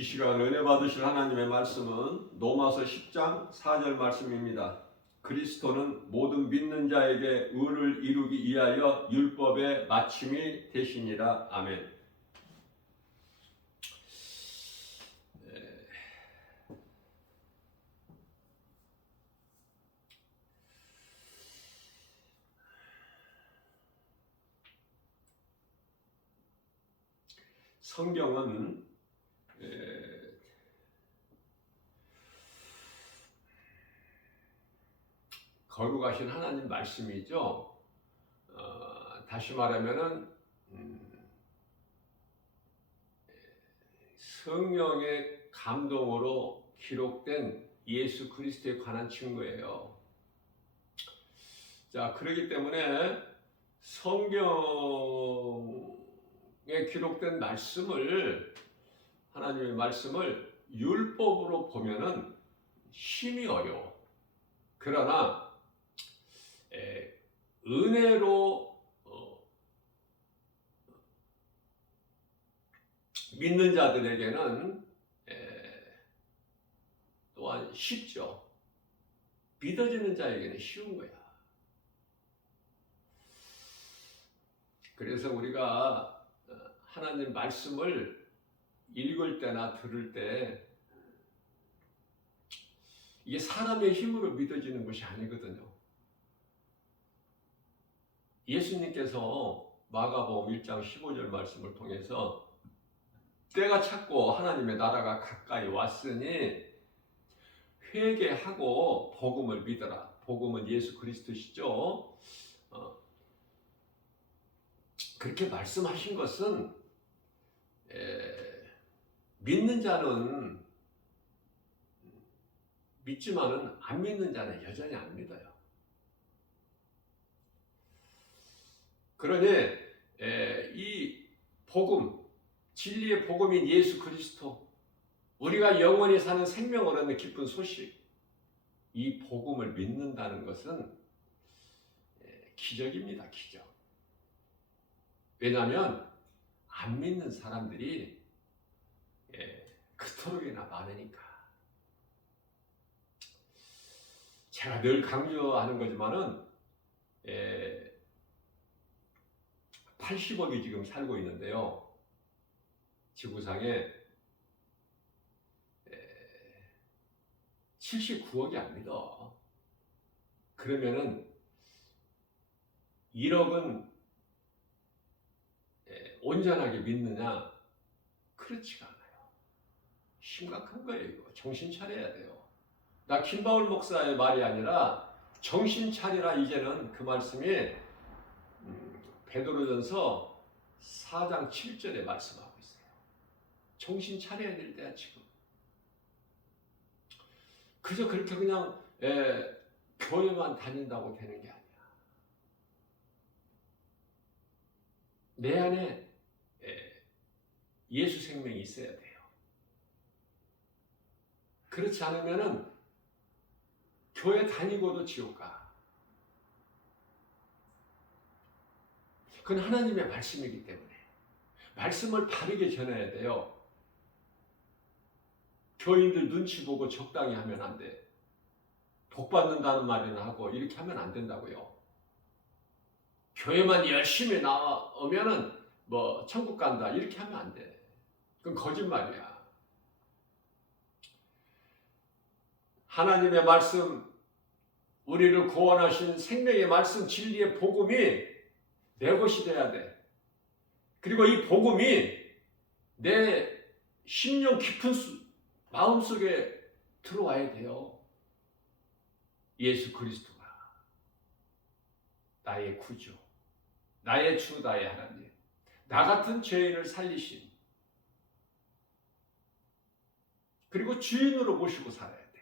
이 시간 은혜 받으실 하나님의 말씀은 로마서 10장 4절 말씀입니다. 그리스도는 모든 믿는 자에게 의를 이루기 위하여 율법의 마침이 되시니라. 아멘. 성경은 거룩하신 하나님 말씀이죠. 다시 말하면은 성령의 감동으로 기록된 예수 그리스도에 관한 증거예요. 자, 그렇기 때문에 성경에 기록된 말씀을, 하나님의 말씀을 율법으로 보면은 힘이 어려워. 그러나 은혜로 믿는 자들에게는 또한 쉽죠. 믿어지는 자에게는 쉬운 거야. 그래서 우리가 하나님 말씀을 읽을 때나 들을 때 이게 사람의 힘으로 믿어지는 것이 아니거든요. 예수님께서 마가복음 1장 15절 말씀을 통해서 때가 찼고 하나님의 나라가 가까이 왔으니 회개하고 복음을 믿어라. 복음은 예수 그리스도시죠. 그렇게 말씀하신 것은 믿는 자는 믿지만은 안 믿는 자는 여전히 안 믿어요. 그러니 이 복음, 진리의 복음인 예수 그리스도, 우리가 영원히 사는 생명을 얻는 기쁜 소식, 이 복음을 믿는다는 것은 기적입니다. 기적. 왜냐하면 안 믿는 사람들이 그토록이나 많으니까. 제가 늘 강조하는 거지만은 80억이 지금 살고 있는데요. 지구상에 79억이 안 믿어. 그러면은 1억은 온전하게 믿느냐? 그렇지가 않아요. 심각한 거예요. 이거. 정신 차려야 돼요. 나 김바울 목사의 말이 아니라 정신 차리라. 이제는 그 말씀이 베드로전서 4장 7절에 말씀하고 있어요. 정신 차려야 될 때야 지금. 그저 그렇게 그냥 교회만 다닌다고 되는 게 아니야. 내 안에 예수 생명이 있어야 돼요. 그렇지 않으면은 교회 다니고도 지옥 가. 그건 하나님의 말씀이기 때문에 말씀을 바르게 전해야 돼요. 교인들 눈치 보고 적당히 하면 안 돼. 복 받는다는 말이나 하고 이렇게 하면 안 된다고요. 교회만 열심히 나오면은 뭐 천국 간다 이렇게 하면 안 돼. 그건 거짓말이야. 하나님의 말씀, 우리를 구원하신 생명의 말씀, 진리의 복음이 내 것이 돼야 돼. 그리고 이 복음이 내 심령 깊은 마음속에 들어와야 돼요. 예수 그리스도가 나의 구주, 나의 주, 나의 하나님, 나 같은 죄인을 살리신, 그리고 주인으로 모시고 살아야 돼.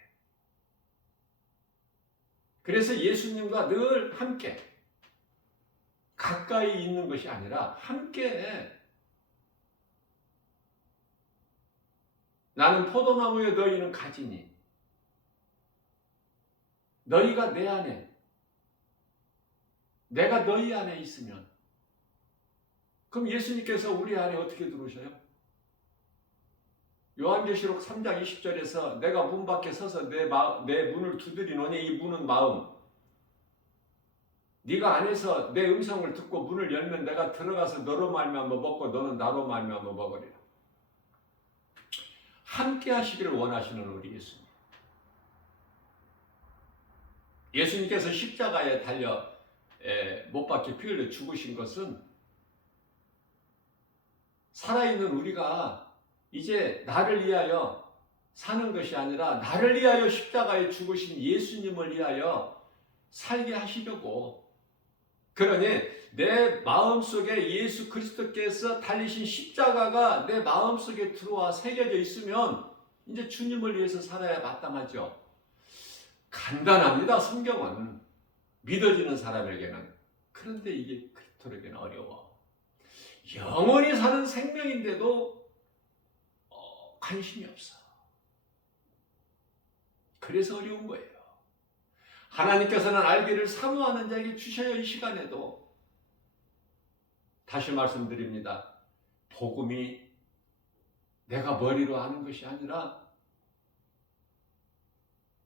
그래서 예수님과 늘 함께, 가까이 있는 것이 아니라 함께. 나는 포도나무에 너희는 가지니 너희가 내 안에, 내가 너희 안에 있으면, 그럼 예수님께서 우리 안에 어떻게 들어오셔요? 요한계시록 3장 20절에서 내가 문 밖에 서서 내 문을 두드리노니 이 문은 마음. 네가 안에서 내 음성을 듣고 문을 열면 내가 들어가서 너로 말미암아 먹고 너는 나로 말미암아 먹으리라. 함께 하시기를 원하시는 우리 예수님. 예수님께서 십자가에 달려 못 박혀 피 흘려 죽으신 것은 살아있는 우리가 이제 나를 위하여 사는 것이 아니라 나를 위하여 십자가에 죽으신 예수님을 위하여 살게 하시려고. 그러니 내 마음속에 예수 그리스도께서 달리신 십자가가 내 마음속에 들어와 새겨져 있으면 이제 주님을 위해서 살아야 마땅하죠. 간단합니다. 성경은 믿어지는 사람에게는. 그런데 이게 그리스도에게는 어려워. 영원히 사는 생명인데도 관심이 없어. 그래서 어려운 거예요. 하나님께서는 알기를 사모하는 자에게 주셔야 이 시간에도. 다시 말씀드립니다. 복음이 내가 머리로 하는 것이 아니라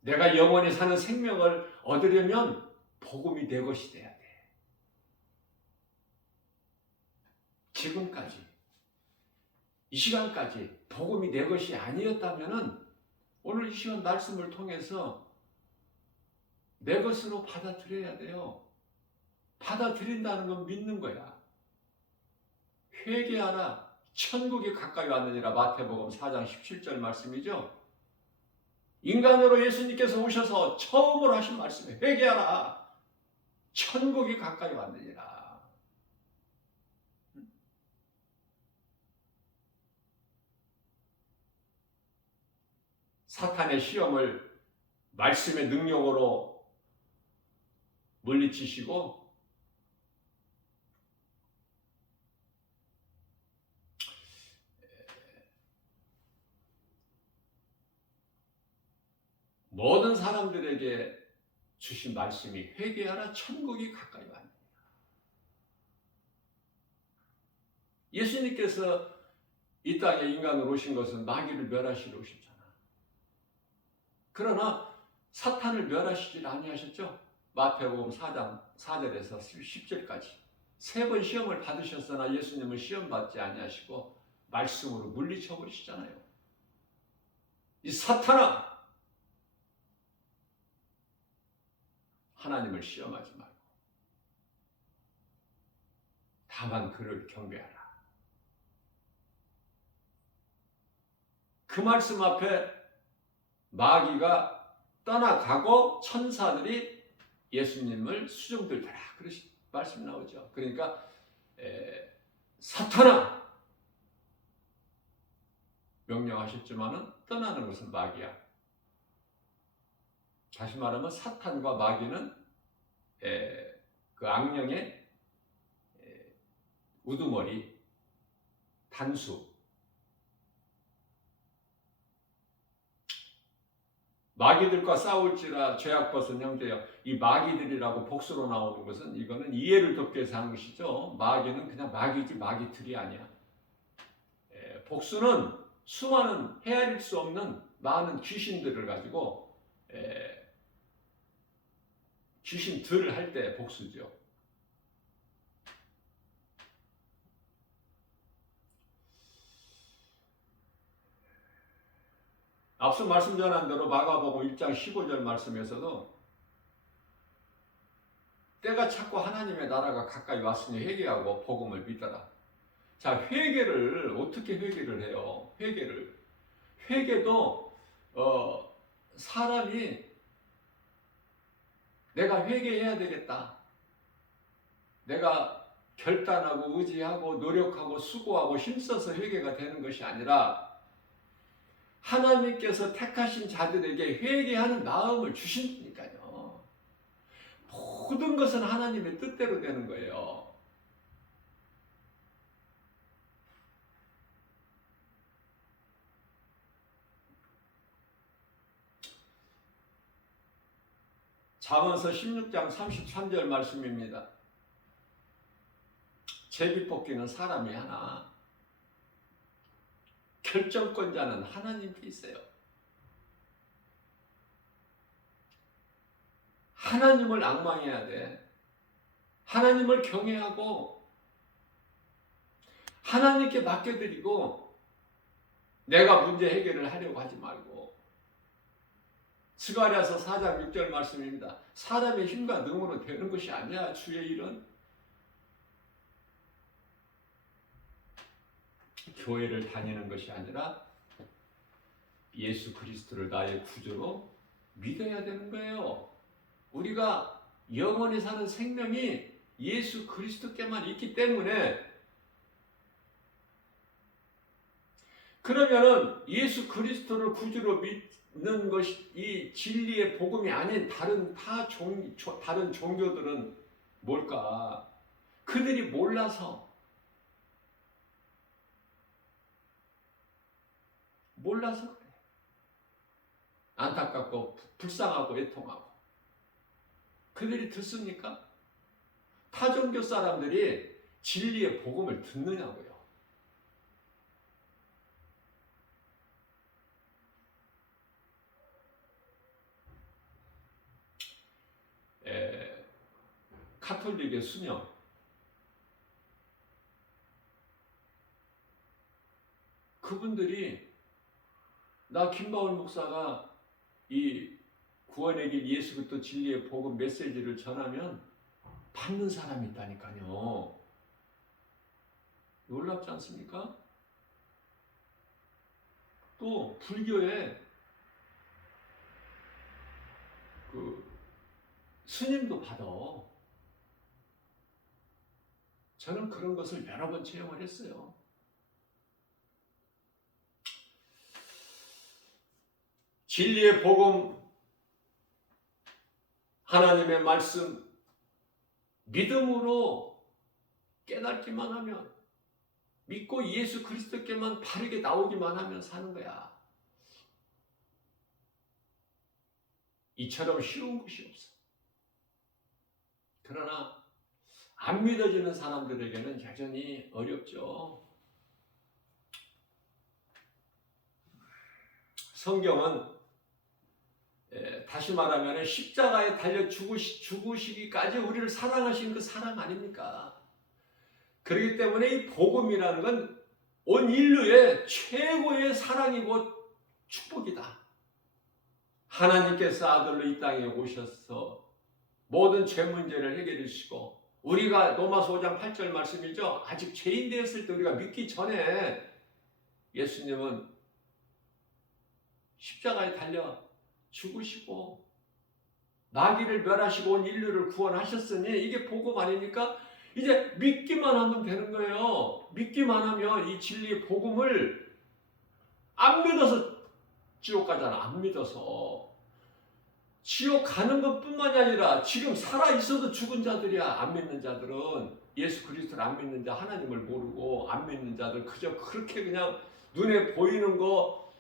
내가 영원히 사는 생명을 얻으려면 복음이 내 것이 돼야 돼. 지금까지 이 시간까지 복음이 내 것이 아니었다면 오늘 이 시간 말씀을 통해서 내 것으로 받아들여야 돼요. 받아들인다는 건 믿는 거야. 회개하라. 천국이 가까이 왔느니라. 마태복음 4장 17절 말씀이죠. 인간으로 예수님께서 오셔서 처음으로 하신 말씀이에요. 회개하라. 천국이 가까이 왔느니라. 사탄의 시험을 말씀의 능력으로 물리치시고 모든 사람들에게 주신 말씀이 회개하라 천국이 가까이 왔느니라. 예수님께서 이 땅에 인간으로 오신 것은 마귀를 멸하시러 오셨잖아. 그러나 사탄을 멸하시질 아니하셨죠. 마태복음 4장 4절에서 10절까지 3번 시험을 받으셨으나 예수님은 시험 받지 아니하시고 말씀으로 물리쳐 버리시잖아요. 이 사탄아, 하나님을 시험하지 말고 다만 그를 경배하라. 그 말씀 앞에 마귀가 떠나가고 천사들이 예수님을 수종들더라. 그러신 말씀이 나오죠. 그러니까 사탄아 명령하셨지만은 떠나는 것은 마귀야. 다시 말하면 사탄과 마귀는 그 악령의 우두머리, 단수. 마귀들과 싸울지라 죄악벗은 형제여. 이 마귀들이라고 복수로 나오는 것은 이거는 이해를 돕기 위해서 하는 것이죠. 마귀는 그냥 마귀지 마귀들이 아니야. 복수는 수많은 헤아릴 수 없는 많은 귀신들을 가지고 귀신들을 할 때 복수죠. 앞서 말씀 전한 대로 마가복음 1장 15절 말씀에서도 때가 찼고 하나님의 나라가 가까이 왔으니 회개하고 복음을 믿어라. 자, 회개를 어떻게 회개를 해요? 회개도 사람이 내가 회개해야 되겠다. 내가 결단하고 의지하고 노력하고 수고하고 힘써서 회개가 되는 것이 아니라 하나님께서 택하신 자들에게 회개하는 마음을 주신다니까요. 모든 것은 하나님의 뜻대로 되는 거예요. 잠언서 16장 33절 말씀입니다. 제비 뽑기는 사람이 하나, 결정권자는 하나님께 있어요. 하나님을 앙망해야 돼. 하나님을 경외하고 하나님께 맡겨드리고 내가 문제 해결을 하려고 하지 말고. 스가랴서 4장 6절 말씀입니다. 사람의 힘과 능으로 되는 것이 아니야. 주의 일은. 교회를 다니는 것이 아니라 예수 그리스도를 나의 구주로 믿어야 되는 거예요. 우리가 영원히 사는 생명이 예수 그리스도께만 있기 때문에, 그러면은 예수 그리스도를 구주로 믿는 것이 이 진리의 복음이 아닌 다른 종교들은 뭘까? 그들이 몰라서 그래. 안타깝고 불쌍하고 애통하고. 그들이 듣습니까? 타종교 사람들이 진리의 복음을 듣느냐고요. 카톨릭의 수녀, 그분들이 나 김바울 목사가 이 구원의 길 예수 그리스도 진리의 복음 메시지를 전하면 받는 사람이 있다니까요. 놀랍지 않습니까? 또 불교에 그 스님도 받아. 저는 그런 것을 여러 번 체험을 했어요. 진리의 복음, 하나님의 말씀, 믿음으로 깨닫기만 하면, 믿고 예수 그리스도께만 바르게 나오기만 하면 사는 거야. 이처럼 쉬운 것이 없어. 그러나 안 믿어지는 사람들에게는 여전히 어렵죠. 성경은 다시 말하면 십자가에 달려 죽으시기까지 우리를 사랑하신 그 사랑 아닙니까? 그렇기 때문에 이 복음이라는 건 온 인류의 최고의 사랑이고 축복이다. 하나님께서 아들로 이 땅에 오셔서 모든 죄 문제를 해결해 주시고, 우리가 로마서 5장 8절 말씀이죠. 아직 죄인 되었을 때 우리가 믿기 전에 예수님은 십자가에 달려 죽으시고 마귀를 멸하시고 온 인류를 구원하셨으니 이게 복음 아닙니까? 이제 믿기만 하면 되는 거예요. 믿기만 하면 이 진리의 복음을 안 믿어서 지옥 가잖아. 안 믿어서. 지옥 가는 것뿐만이 아니라 지금 살아있어도 죽은 자들이야. 안 믿는 자들은. 예수 그리스도를 안 믿는 자, 하나님을 모르고 안 믿는 자들, 그저 그렇게 그냥 눈에 보이는 거,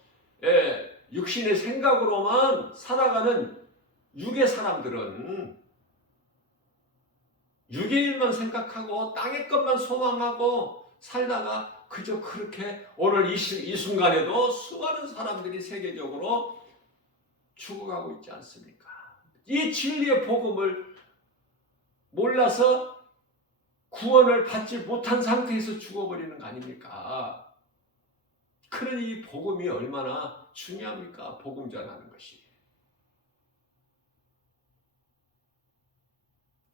육신의 생각으로만 살아가는 육의 사람들은 육의 일만 생각하고 땅의 것만 소망하고 살다가 그저 그렇게 오늘 이 순간에도 수많은 사람들이 세계적으로 죽어가고 있지 않습니까? 이 진리의 복음을 몰라서 구원을 받지 못한 상태에서 죽어버리는 거 아닙니까? 그러니 이 복음이 얼마나 중요합니까? 복음 전하는 것이.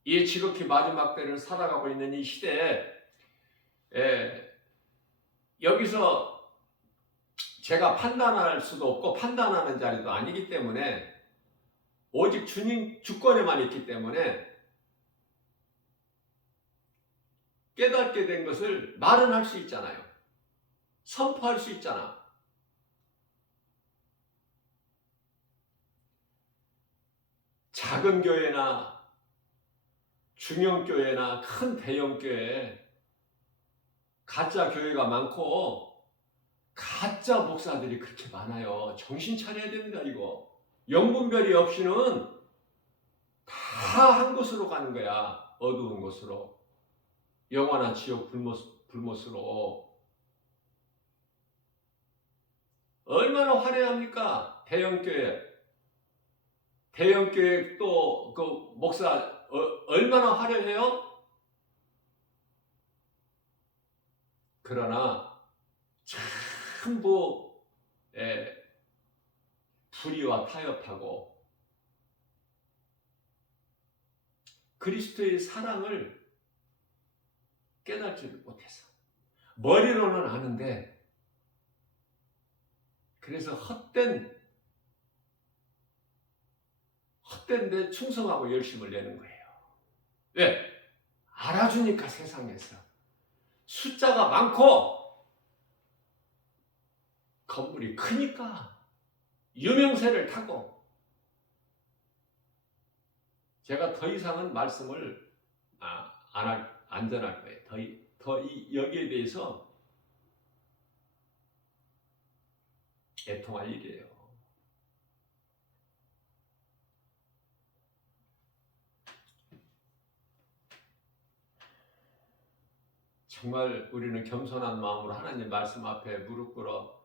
이 지극히 마지막 때를 살아가고 있는 이 시대에 여기서 제가 판단할 수도 없고 판단하는 자리도 아니기 때문에 오직 주님 주권에만 있기 때문에 깨닫게 된 것을 말은 할 수 있잖아요. 선포할 수 있잖아. 작은 교회나 중형교회나 큰 대형교회 가짜 교회가 많고 가짜 목사들이 그렇게 많아요. 정신 차려야 됩니다. 이거 영분별이 없이는 다 한 곳으로 가는 거야. 어두운 곳으로, 영원한 지옥 불못으로. 얼마나 화려합니까? 대형교회 또 그 목사 얼마나 화려해요? 그러나 전부 불의와 타협하고 그리스도의 사랑을 깨닫지를 못해서 머리로는 아는데 그래서 헛된데 충성하고 열심을 내는 거예요. 왜? 알아주니까 세상에서 숫자가 많고 건물이 크니까 유명세를 타고 제가 더 이상은 말씀을 안 전할 거예요. 여기에 대해서 애통할 일이에요. 정말 우리는 겸손한 마음으로 하나님 말씀 앞에 무릎 꿇어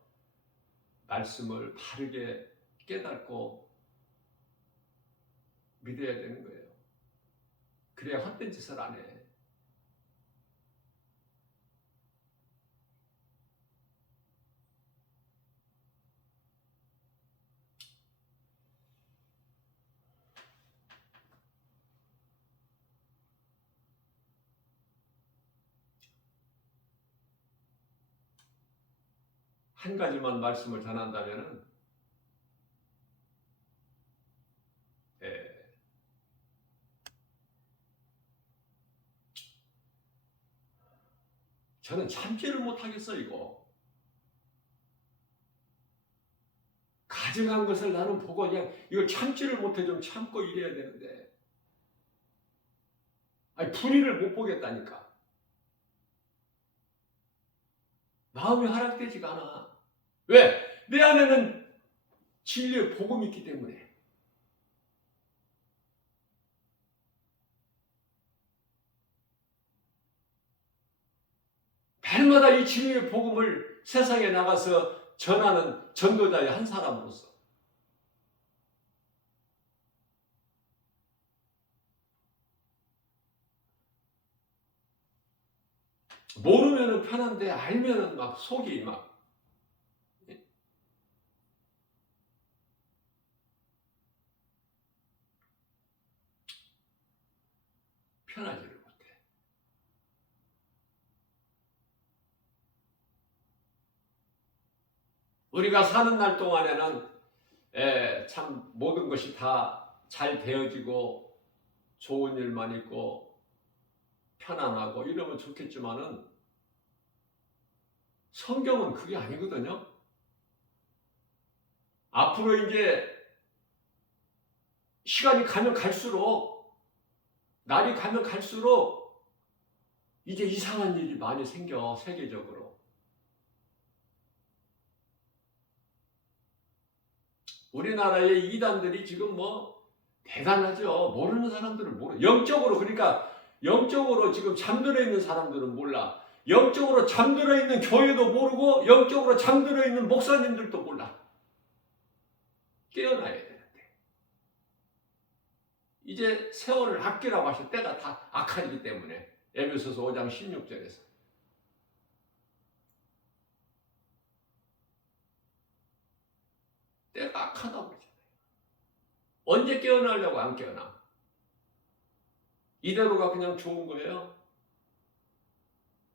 말씀을 바르게 깨닫고 믿어야 되는 거예요. 그래야 헛된 짓을 안 해. 한 가지만 말씀을 전한다면은 저는 참지를 못하겠어. 이거 가져간 것을 나는 보고 그냥 이걸 참지를 못해. 좀 참고 이래야 되는데 불의를 못 보겠다니까. 마음이 허락되지가 않아. 왜? 내 안에는 진리의 복음이 있기 때문에. 날마다 이 진리의 복음을 세상에 나가서 전하는 전도자의 한 사람으로서 모르면은 편한데 알면은 막 속이 막 편하지를 못해. 우리가 사는 날 동안에는 참 모든 것이 다 잘 되어지고 좋은 일만 있고 편안하고 이러면 좋겠지만은 성경은 그게 아니거든요. 앞으로 이제 시간이 가면 갈수록 날이 가면 갈수록 이제 이상한 일이 많이 생겨. 세계적으로 우리나라의 이단들이 지금 뭐 대단하죠. 모르는 사람들은 모르. 영적으로 그러니까 영적으로 지금 잠들어 있는 사람들은 몰라. 영적으로 잠들어 있는 교회도 모르고 영적으로 잠들어 있는 목사님들도 몰라. 깨어나야 되는데 이제 세월을 아끼라고 하실 때가 다 악하기 때문에 에베소서 5장 16절에서 때가 악하다고 그러잖아요. 언제 깨어나려고 안 깨어나? 이대로가 그냥 좋은 거예요?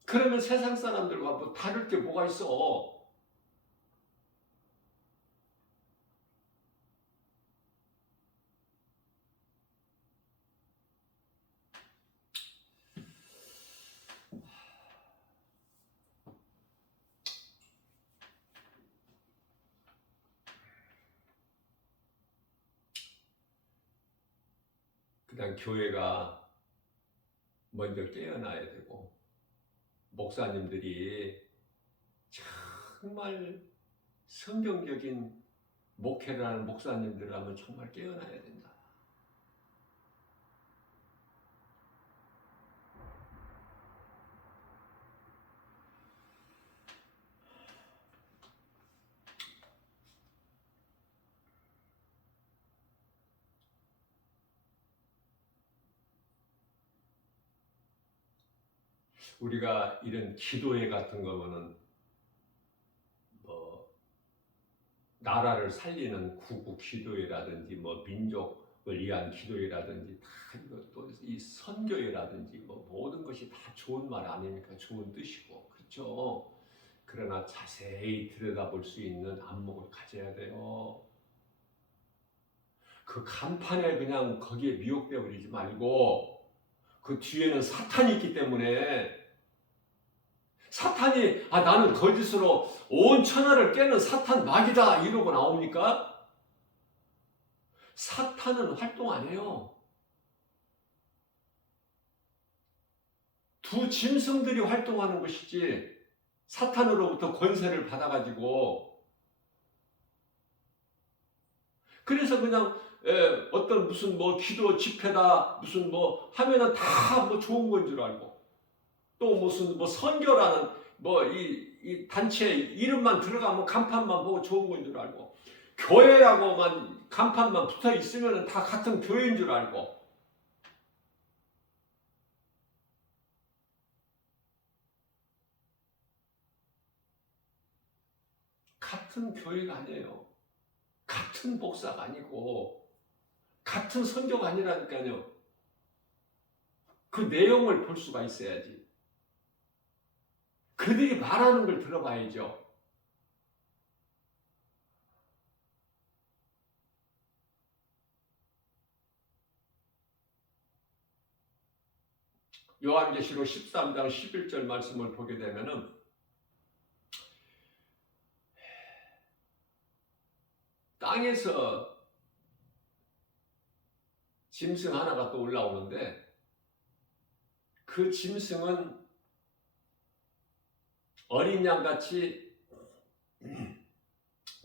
그러면 세상 사람들과 뭐 다를 게 뭐가 있어? 그냥 교회가 먼저 깨어나야 되고 목사님들이 정말 성경적인 목회를 하는 목사님들이라면 정말 깨어나야 된다. 우리가 이런 기도회 같은 거면은 뭐 나라를 살리는 구국 기도회라든지 뭐 민족을 위한 기도회라든지 다 이것도 이 선교회라든지 뭐 모든 것이 다 좋은 말 아닙니까? 좋은 뜻이고 그렇죠. 그러나 자세히 들여다볼 수 있는 안목을 가져야 돼요. 그 간판에 그냥 거기에 미혹되어 버리지 말고 그 뒤에는 사탄이 있기 때문에 사탄이 나는 거짓으로 온 천하를 깨는 사탄 마귀다 이러고 나옵니까? 사탄은 활동 안 해요. 두 짐승들이 활동하는 것이지 사탄으로부터 권세를 받아가지고 그래서 그냥 어떤 무슨 뭐 기도 집회다 무슨 뭐 하면은 다 뭐 좋은 건 줄 알고 또 무슨 뭐 선교라는 뭐 이 단체 이름만 들어가면 간판만 보고 좋은 건 줄 알고 교회라고만 간판만 붙어 있으면은 다 같은 교회인 줄 알고 같은 교회가 아니에요. 같은 목사가 아니고 같은 선교가 아니라니까요. 그 내용을 볼 수가 있어야지. 그들이 말하는 걸 들어봐야죠. 요한계시록 13장 11절 말씀을 보게 되면은 땅에서 짐승 하나가 또 올라오는데 그 짐승은 어린 양같이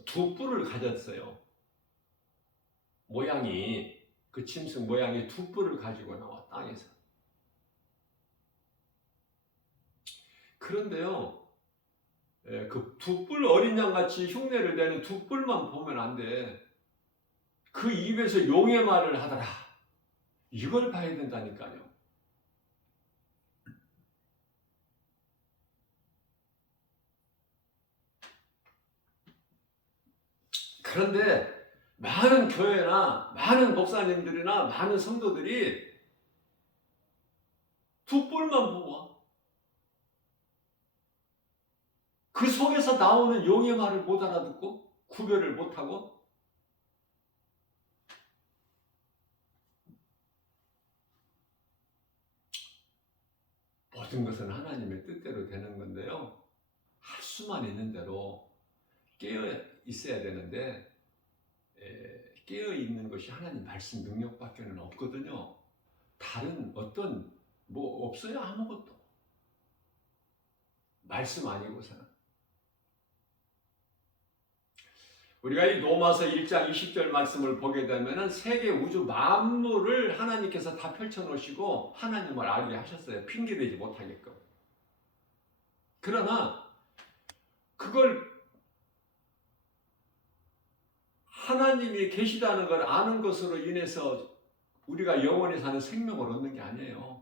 두 뿔을 가졌어요. 모양이 그 짐승 모양이 두 뿔을 가지고 나와 땅에서. 그런데요. 그 두 뿔 어린 양같이 흉내를 내는 두 뿔만 보면 안 돼. 그 입에서 용의 말을 하더라. 이걸 봐야 된다니까요. 그런데 많은 교회나 많은 목사님들이나 많은 성도들이 두 뿔만 보고 그 속에서 나오는 용의 말을 못 알아듣고 구별을 못하고 모든 것은 하나님의 뜻대로 되는 건데요. 할 수만 있는 대로 깨어 있어야 되는데 깨어 있는 것이 하나님 말씀 능력밖에는 없거든요. 다른 어떤 뭐 없어요. 아무것도. 말씀 아니고서는. 우리가 이 로마서 1장 20절 말씀을 보게 되면 세계 우주 만물을 하나님께서 다 펼쳐놓으시고 하나님을 알게 하셨어요. 핑계대지 못하게끔. 그러나 그걸 하나님이 계시다는 걸 아는 것으로 인해서 우리가 영원히 사는 생명을 얻는 게 아니에요.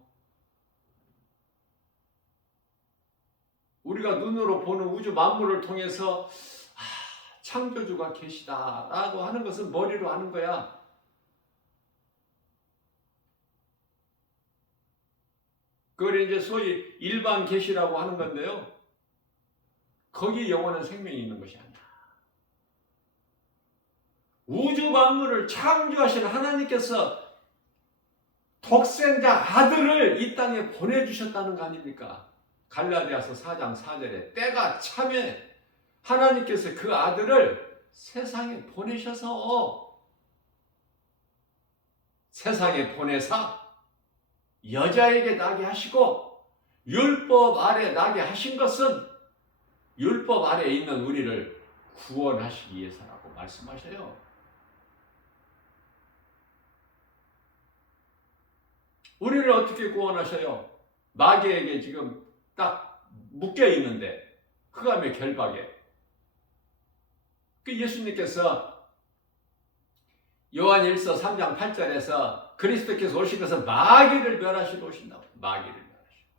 우리가 눈으로 보는 우주 만물을 통해서 창조주가 계시다라고 하는 것은 머리로 아는 거야. 그걸 이제 소위 일반 계시라고 하는 건데요. 거기에 영원한 생명이 있는 것이 아니야. 우주 만물을 창조하신 하나님께서 독생자 아들을 이 땅에 보내주셨다는 거 아닙니까? 갈라디아서 4장 4절에 때가 참에 하나님께서 그 아들을 세상에 보내셔서 세상에 보내사 여자에게 나게 하시고 율법 아래 나게 하신 것은 율법 아래에 있는 우리를 구원하시기 위해서라고 말씀하셔요. 우리를 어떻게 구원하셔요? 마귀에게 지금 딱 묶여 있는데 흑암의 결박에 그 예수님께서 요한일서 3장 8절에서 그리스도께서 오신 것은 마귀를 멸하시러 오신다고. 마귀를 멸하시고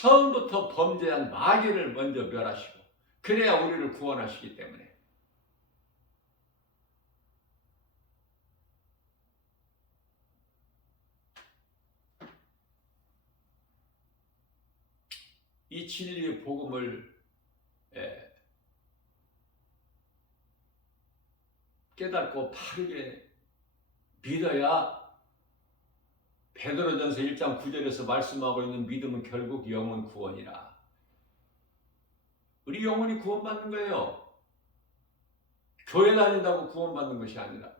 처음부터 범죄한 마귀를 먼저 멸하시고 그래야 우리를 구원하시기 때문에 이 진리의 복음을 깨닫고 바르게 믿어야 베드로전서 1장 9절에서 말씀하고 있는 믿음은 결국 영혼 구원이라. 우리 영혼이 구원받는 거예요. 교회 다닌다고 구원받는 것이 아니라.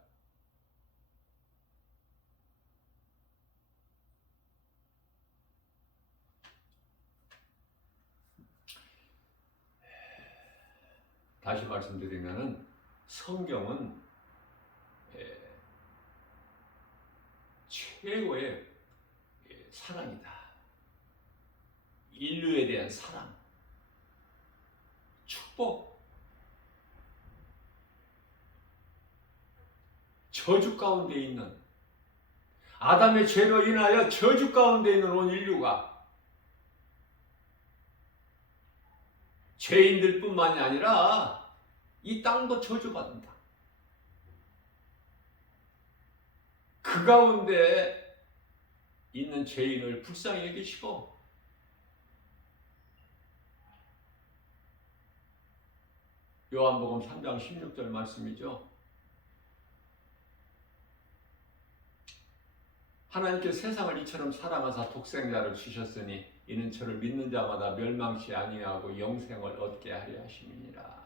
다시 말씀드리면은 성경은 최고의 사랑이다. 인류에 대한 사랑, 축복, 저주 가운데 있는 아담의 죄로 인하여 저주 가운데 있는 온 인류가 죄인들 뿐만이 아니라 이 땅도 저주받는다. 그 가운데 있는 죄인을 불쌍히 여기시고 요한복음 3장 16절 말씀이죠. 하나님께서 세상을 이처럼 사랑하사 독생자를 주셨으니 이는 저를 믿는 자마다 멸망치 아니하고 영생을 얻게 하려 하심이니라.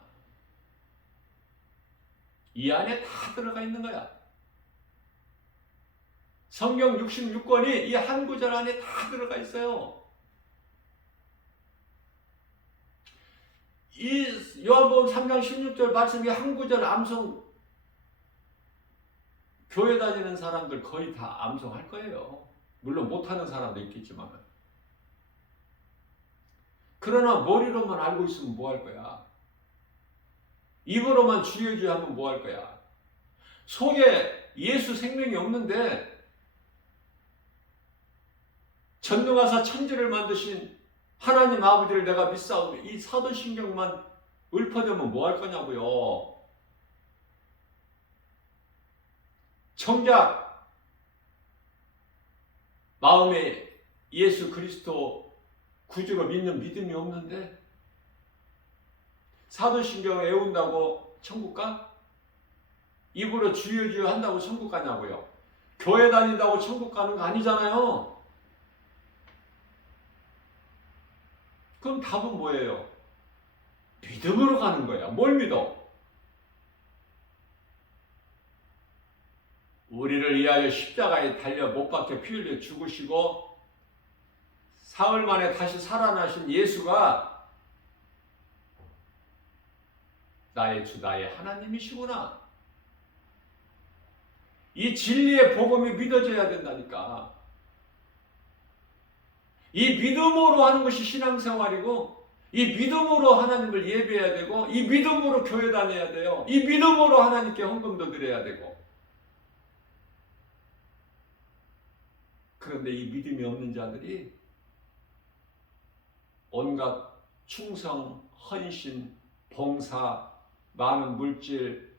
이 안에 다 들어가 있는 거야. 성경 66권이 이 한 구절 안에 다 들어가 있어요. 이 요한복음 3장 16절 말씀이 한 구절 암송 교회 다니는 사람들 거의 다 암송할 거예요. 물론 못하는 사람도 있겠지만. 그러나 머리로만 알고 있으면 뭐 할 거야? 입으로만 주여 주여 하면 뭐 할 거야? 속에 예수 생명이 없는데 전능하사 천지를 만드신 하나님 아버지를 내가 믿사오니 이 사도신경만 읊어대면 뭐 할 거냐고요. 정작 마음에 예수 그리스도 구주로 믿는 믿음이 없는데 사도신경을 외운다고 천국 가? 입으로 주여 주여 한다고 천국 가냐고요. 교회 다닌다고 천국 가는 거 아니잖아요. 그럼 답은 뭐예요? 믿음으로 가는 거야. 뭘 믿어? 우리를 위하여 십자가에 달려 못 박혀 피 흘려 죽으시고 사흘 만에 다시 살아나신 예수가 나의 주 나의 하나님이시구나. 이 진리의 복음이 믿어져야 된다니까. 이 믿음으로 하는 것이 신앙생활이고 이 믿음으로 하나님을 예배해야 되고 이 믿음으로 교회 다녀야 돼요. 이 믿음으로 하나님께 헌금도 드려야 되고. 그런데 이 믿음이 없는 자들이 온갖 충성, 헌신, 봉사, 많은 물질,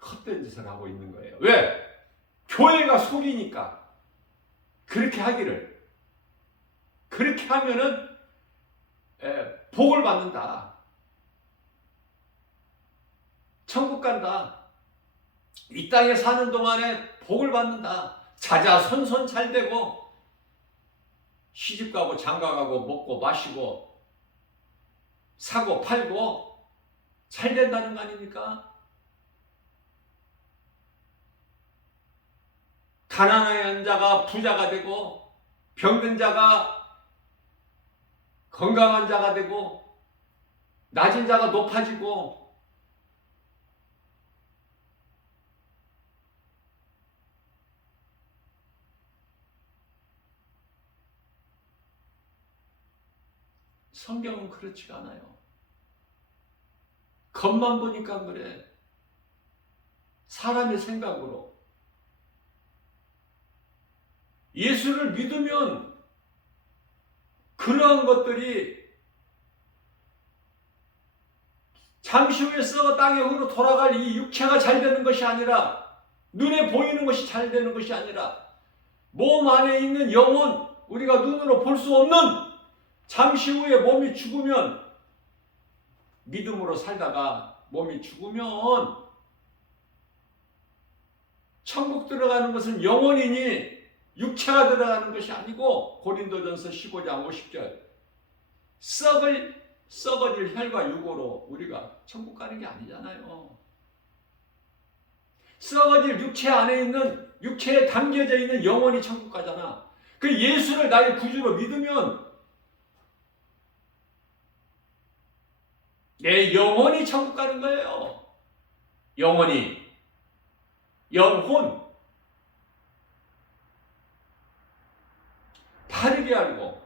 헛된 짓을 하고 있는 거예요. 왜? 교회가 속이니까. 그렇게 하기를. 그렇게 하면은 복을 받는다. 천국 간다. 이 땅에 사는 동안에 복을 받는다. 자자손손 잘 되고 시집가고 장가가고 먹고 마시고 사고 팔고 잘 된다는 거 아닙니까? 가난한 자가 부자가 되고 병든 자가 건강한 자가 되고 낮은 자가 높아지고 성경은 그렇지가 않아요. 겉만 보니까 그래. 사람의 생각으로 예수를 믿으면 그러한 것들이 잠시 후에 썩어 땅의 흙으로 돌아갈 이 육체가 잘 되는 것이 아니라, 눈에 보이는 것이 잘 되는 것이 아니라, 몸 안에 있는 영혼, 우리가 눈으로 볼 수 없는, 잠시 후에 몸이 죽으면, 믿음으로 살다가 몸이 죽으면 천국 들어가는 것은 영혼이니 육체가 들어가는 것이 아니고, 고린도전서 15장 50절, 썩어질 혈과 육으로 우리가 천국 가는 게 아니잖아요. 썩어질 육체 안에 있는, 육체에 담겨져 있는 영혼이 천국 가잖아. 그 예수를 나의 구주로 믿으면 내 영혼이 천국 가는 거예요. 영혼이, 영혼. 바르게 알고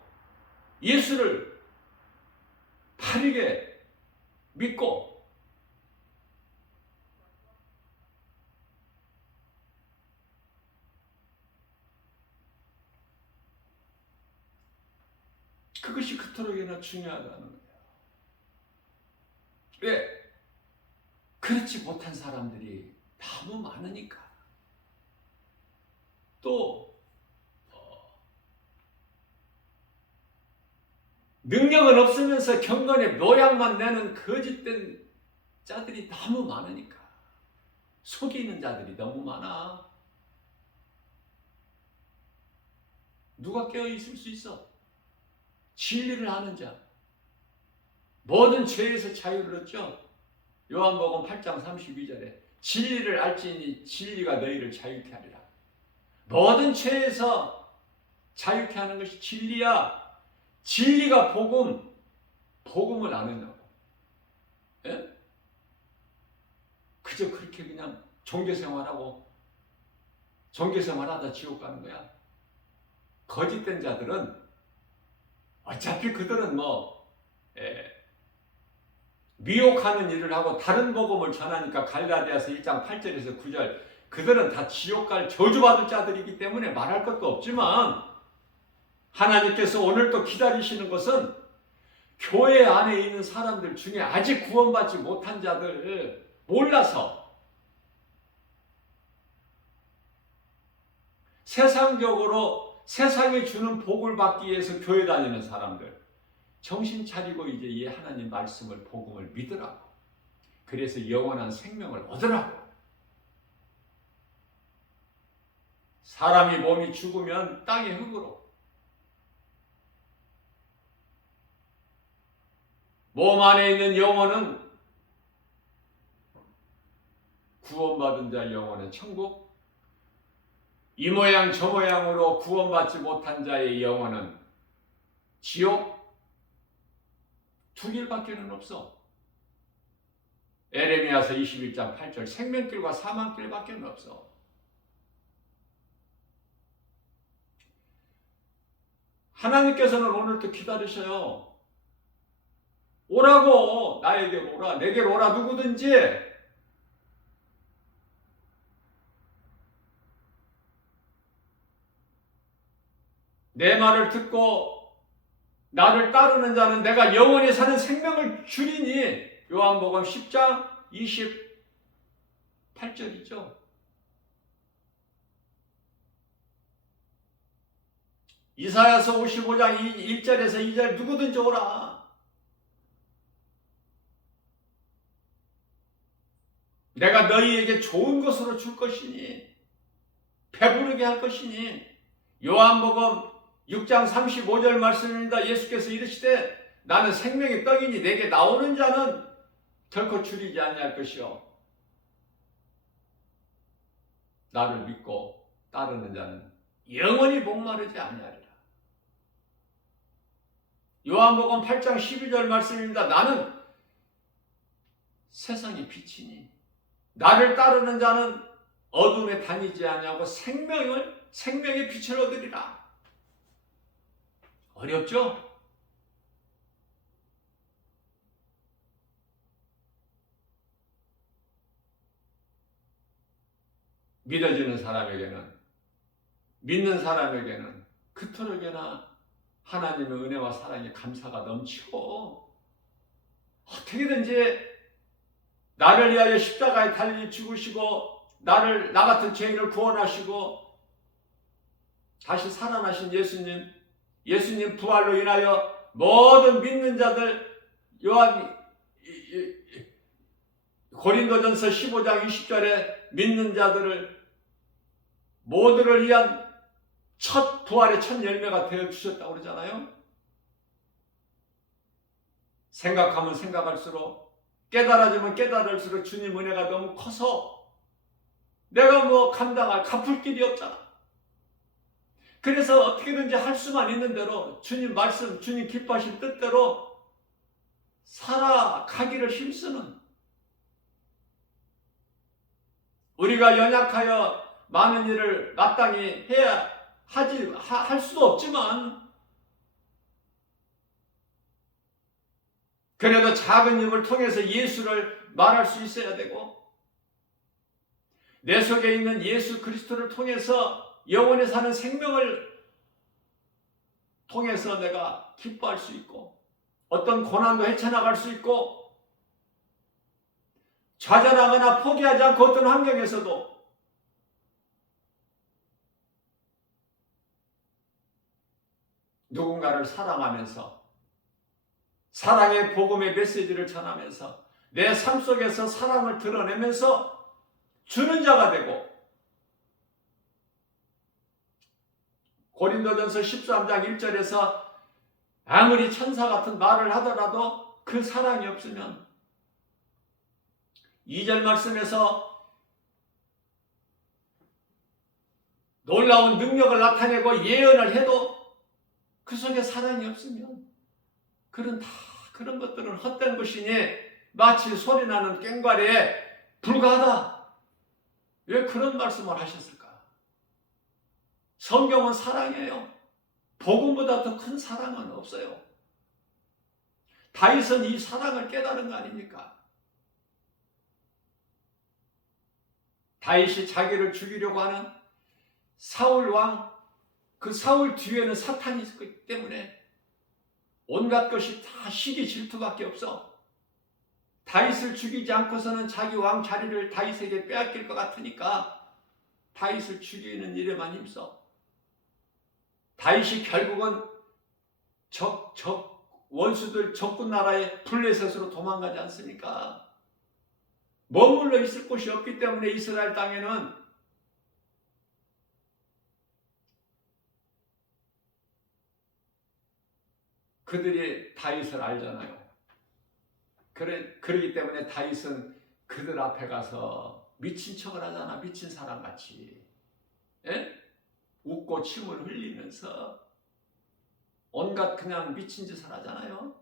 예수를 바르게 믿고 그것이 그토록이나 중요하다는 거예요. 왜? 그렇지 못한 사람들이 너무 많으니까. 또 능력은 없으면서 경건의 모양만 내는 거짓된 자들이 너무 많으니까. 속이는 자들이 너무 많아. 누가 깨어있을 수 있어? 진리를 아는 자. 모든 죄에서 자유를 얻죠. 요한복음 8장 32절에 진리를 알지니 진리가 너희를 자유케 하리라. 모든 죄에서 자유케 하는 것이 진리야. 진리가 복음을 아느냐고. 예? 그저 그렇게 그냥 종교생활하고 종교생활하다 지옥 가는 거야. 거짓된 자들은 어차피 그들은 미혹하는 일을 하고 다른 복음을 전하니까, 갈라디아서 1장 8절에서 9절, 그들은 다 지옥 갈 저주받을 자들이기 때문에 말할 것도 없지만, 하나님께서 오늘 또 기다리시는 것은 교회 안에 있는 사람들 중에 아직 구원받지 못한 자들, 몰라서 세상적으로 세상이 주는 복을 받기 위해서 교회 다니는 사람들, 정신 차리고 이제 이 하나님 말씀을, 복음을 믿으라고. 그래서 영원한 생명을 얻으라고. 사람이 몸이 죽으면 땅의 흙으로, 몸 안에 있는 영혼은 구원받은 자 영혼은 천국, 이 모양 저 모양으로 구원받지 못한 자의 영혼은 지옥. 두 길밖에는 없어. 에레미야서 21장 8절, 생명길과 사망길밖에 없어. 하나님께서는 오늘도 기다리셔요. 오라고, 나에게 오라, 내게 오라, 누구든지. 내 말을 듣고 나를 따르는 자는 내가 영원히 사는 생명을 주리니. 요한복음 10장 28절이죠. 이사야서 55장 1절에서 2절, 누구든지 오라. 내가 너희에게 좋은 것으로 줄 것이니, 배부르게 할 것이니. 요한복음 6장 35절 말씀입니다. 예수께서 이르시되 나는 생명의 떡이니 내게 나오는 자는 결코 줄이지 아니할 것이요 나를 믿고 따르는 자는 영원히 목마르지 아니하리라. 요한복음 8장 12절 말씀입니다. 나는 세상의 빛이니 나를 따르는 자는 어둠에 다니지 아니하고 생명의 빛을 얻으리라. 어렵죠? 믿어지는 사람에게는 믿는 사람에게는 그토록이나 하나님의 은혜와 사랑에 감사가 넘치고 어떻게든지 나를 위하여 십자가에 달리 죽으시고 나 같은 죄인을 구원하시고 다시 살아나신 예수님 부활로 인하여 모든 믿는 자들 고린도전서 15장 20절에 믿는 자들을 모두를 위한 첫 부활의 첫 열매가 되어 주셨다고 그러잖아요. 생각하면 생각할수록 깨달아지면 깨달을수록 주님 은혜가 너무 커서 내가 갚을 길이 없잖아. 그래서 어떻게든지 할 수만 있는 대로 주님 말씀, 주님 기뻐하신 뜻대로 살아가기를 힘쓰는, 우리가 연약하여 많은 일을 마땅히 할 수도 없지만 그래도 작은 힘을 통해서 예수를 말할 수 있어야 되고 내 속에 있는 예수 그리스도를 통해서 영원히 사는 생명을 통해서 내가 기뻐할 수 있고 어떤 고난도 헤쳐나갈 수 있고 좌절하거나 포기하지 않고 어떤 환경에서도 누군가를 사랑하면서 사랑의 복음의 메시지를 전하면서 내 삶 속에서 사랑을 드러내면서 주는 자가 되고 고린도전서 13장 1절에서 아무리 천사 같은 말을 하더라도 그 사랑이 없으면 2절 말씀에서 놀라운 능력을 나타내고 예언을 해도 그 속에 사랑이 없으면 그런 것들은 헛된 것이니 마치 소리나는 꽹과리에 불과하다. 왜 그런 말씀을 하셨을까? 성경은 사랑이에요. 복음보다 더 큰 사랑은 없어요. 다윗은 이 사랑을 깨달은 거 아닙니까? 다윗이 자기를 죽이려고 하는 사울 왕, 그 사울 뒤에는 사탄이 있기 때문에 온갖 것이 다 시기 질투밖에 없어. 다윗을 죽이지 않고서는 자기 왕 자리를 다윗에게 빼앗길 것 같으니까 다윗을 죽이는 일에만 힘써. 다윗이 결국은 원수들 적군 나라의 블레셋으로 도망가지 않습니까? 머물러 있을 곳이 없기 때문에 이스라엘 땅에는 그들이 다윗을 알잖아요. 그러기 때문에 다윗은 그들 앞에 가서 미친 척을 하잖아. 미친 사람같이. 예? 웃고 침을 흘리면서 온갖 그냥 미친 짓을 하잖아요.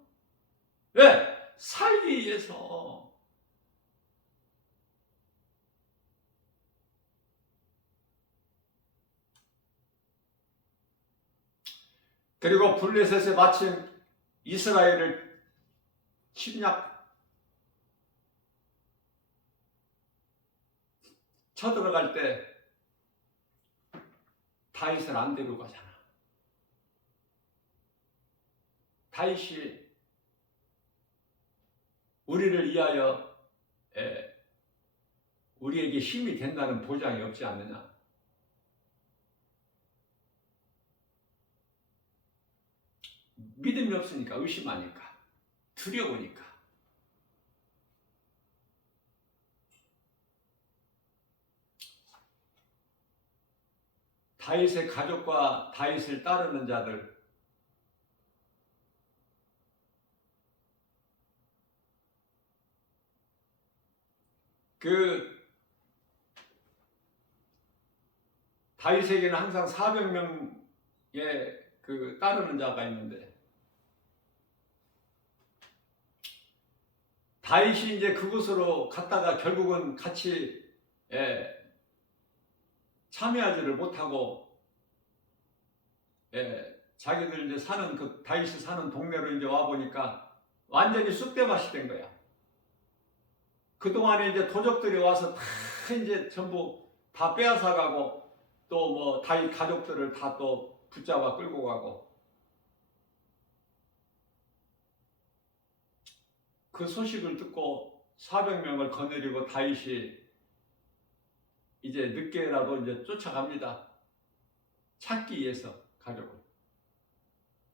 왜? 살기 위해서. 그리고 블레셋에 마침 이스라엘을 쳐들어갈 때 다윗을 안 데리고 가잖아. 다윗이 우리를 위하여 우리에게 힘이 된다는 보장이 없지 않느냐. 믿음이 없으니까, 의심하니까, 두려우니까. 다윗의 가족과 다윗을 따르는 자들, 다윗에게는 항상 400명의 따르는 자가 있는데 다윗이 이제 그곳으로 갔다가 결국은 같이 참여하지를 못하고 자기들 이제 다윗이 사는 동네로 이제 와 보니까 완전히 쑥대밭이 된 거야. 그동안에 이제 도적들이 와서 다 이제 전부 다 빼앗아가고 또 뭐 다윗 가족들을 다 또 붙잡아 끌고 가고, 그 소식을 듣고 400명을 거느리고 다윗이 이제 늦게라도 이제 쫓아갑니다. 찾기 위해서 가족을.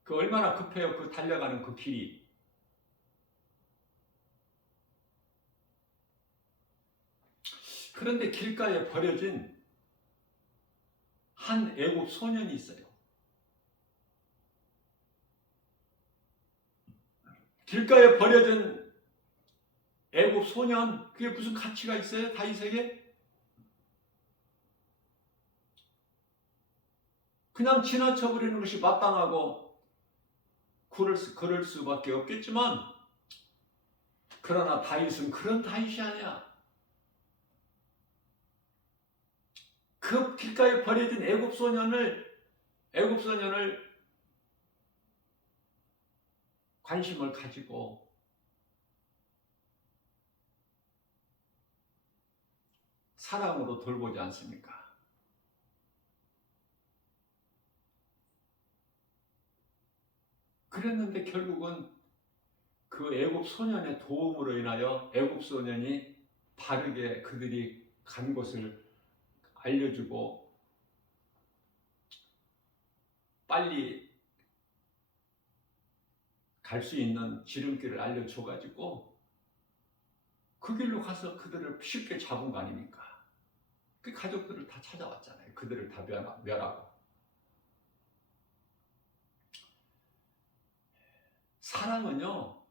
그 얼마나 급해요, 그 달려가는 그 길이. 그런데 길가에 버려진 한 애굽 소년이 있어요. 길가에 버려진 애굽 소년, 그게 무슨 가치가 있어요, 다윗에게? 그냥 지나쳐 버리는 것이 마땅하고 그럴 수밖에 없겠지만, 그러나 다윗은 그런 다윗이 아니야. 그 길가에 버려진 애굽 소년을 관심을 가지고 사랑으로 돌보지 않습니까? 그랬는데 결국은 그 애굽 소년의 도움으로 인하여 애굽 소년이 바르게 그들이 간 곳을 알려주고 빨리 갈 수 있는 지름길을 알려줘가지고 그 길로 가서 그들을 쉽게 잡은 거 아닙니까? 그 가족들을 다 찾아왔잖아요. 그들을 다 멸하고. 사랑은요,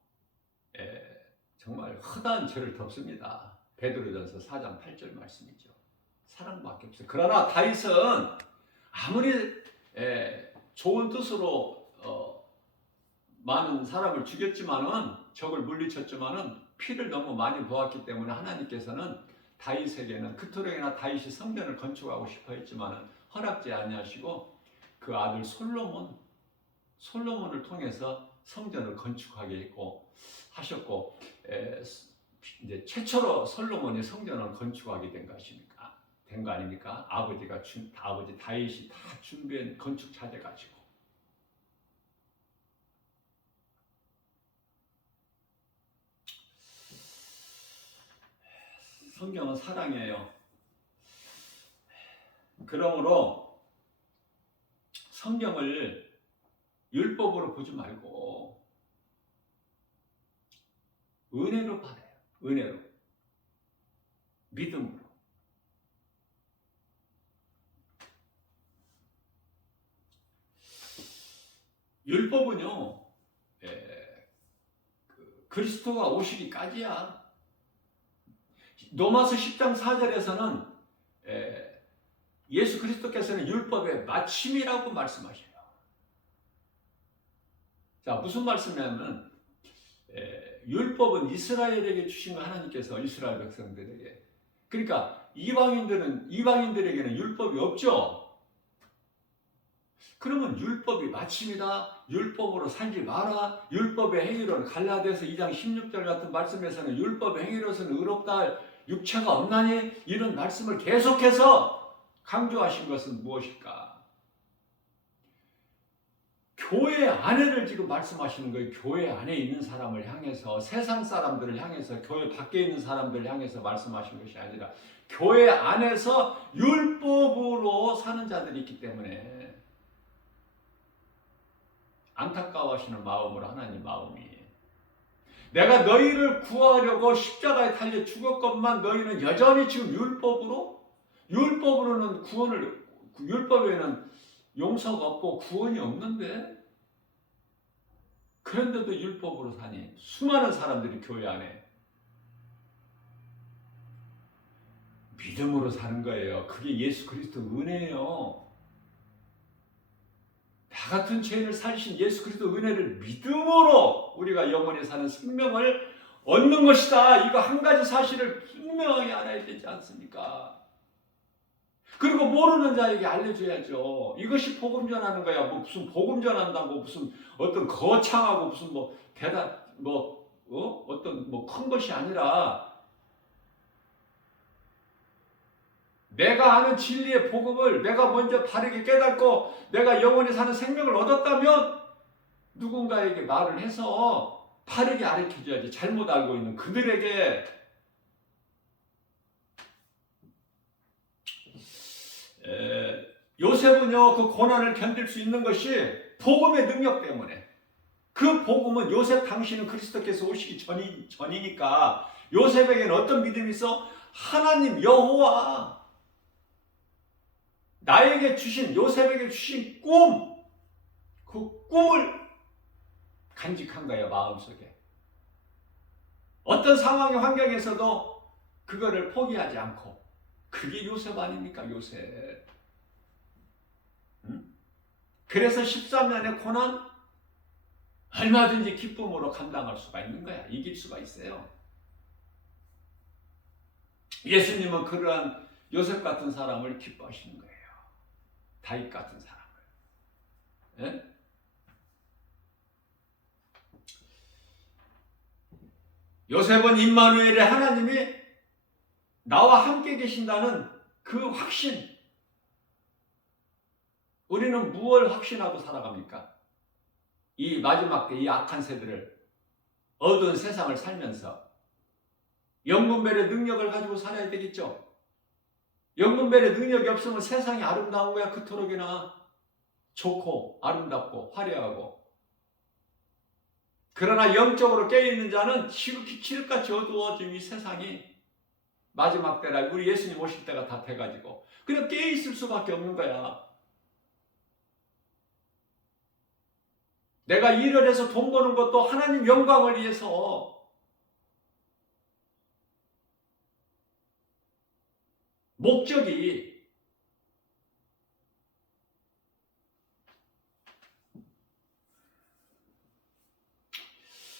정말 허다한 죄를 덮습니다. 베드로전서 4장 8절 말씀이죠. 사랑밖에 없어요. 그러나 다윗은 아무리 좋은 뜻으로 많은 사람을 죽였지만은, 적을 물리쳤지만은 피를 너무 많이 부었기 때문에 하나님께서는 다윗에게는 그토록이나 다윗이 성전을 건축하고 싶어 했지만은 허락지 아니하시고 그 아들 솔로몬을 통해서 성전을 건축하게 하셨고, 이제 최초로 솔로몬이 성전을 건축하게 된 거 아닙니까? 아버지 다윗이 다 준비한 건축 자재 가지고. 성경은 사랑이에요. 그러므로 성경을 율법으로 보지 말고 은혜로 받아요. 은혜로. 믿음으로. 율법은요, 그리스도가 오시기까지야. 로마서 10장 4절에서는 예수 그리스도께서는 율법의 마침이라고 말씀하셔요. 자, 무슨 말씀이냐면, 율법은 이스라엘에게 주신 거, 하나님께서 이스라엘 백성들에게. 그러니까 이방인들에게는 율법이 없죠. 그러면 율법이 마침이다, 율법으로 살지 마라, 율법의 행위로는 갈라디아서 2장 16절 같은 말씀에서는 율법의 행위로서는 의롭다, 육체가 없나니, 이런 말씀을 계속해서 강조하신 것은 무엇일까? 교회 안에를 지금 말씀하시는 거예요. 교회 안에 있는 사람을 향해서, 세상 사람들을 향해서, 교회 밖에 있는 사람들을 향해서 말씀하신 것이 아니라 교회 안에서 율법으로 사는 자들이 있기 때문에 안타까워하시는 마음으로, 하나님 마음이, 내가 너희를 구하려고 십자가에 달려 죽었건만 너희는 여전히 지금 율법으로는 율법에는 용서가 없고 구원이 없는데, 그런데도 율법으로 사니. 수많은 사람들이 교회 안에 믿음으로 사는 거예요. 그게 예수 그리스도 은혜예요. 나 같은 죄인을 살리신 예수 그리스도 은혜를 믿음으로 우리가 영원히 사는 생명을 얻는 것이다. 이거 한 가지 사실을 분명하게 알아야 되지 않습니까? 그리고 모르는 자에게 알려줘야죠. 이것이 복음 전하는 거야. 뭐 무슨 복음 전한다고 무슨 어떤 거창하고 무슨 뭐 어떤 뭐 큰 것이 아니라 내가 아는 진리의 복음을 내가 먼저 바르게 깨닫고 내가 영원히 사는 생명을 얻었다면 누군가에게 말을 해서 바르게 가르쳐줘야지. 잘못 알고 있는 그들에게. 요셉은요, 그 고난을 견딜 수 있는 것이 복음의 능력 때문에. 그 복음은 요셉 당신은 그리스도께서 오시기 전이니까 요셉에게는 어떤 믿음이 있어? 하나님 여호와 나에게 주신, 요셉에게 주신 꿈, 그 꿈을 간직한 거예요, 마음속에. 어떤 상황의 환경에서도 그거를 포기하지 않고. 그게 요셉 아닙니까, 요셉. 응? 그래서 13년의 고난 얼마든지 기쁨으로 감당할 수가 있는 거야. 이길 수가 있어요. 예수님은 그러한 요셉 같은 사람을 기뻐하시는 거예요. 다윗 같은 사람을. 예? 요셉은 임마누엘의 하나님이 나와 함께 계신다는 그 확신. 우리는 무엇을 확신하고 살아갑니까? 이 마지막 때 이 악한 세대를, 어두운 세상을 살면서 영분별의 능력을 가지고 살아야 되겠죠. 영분별의 능력이 없으면 세상이 아름다운 거야. 그토록이나 좋고 아름답고 화려하고. 그러나 영적으로 깨어있는 자는 지극히 칠흑같이 어두워진 이 세상이 마지막 때라, 우리 예수님 오실 때가 다 돼가지고 그냥 깨어있을 수밖에 없는 거야. 내가 일을 해서 돈 버는 것도 하나님 영광을 위해서. 목적이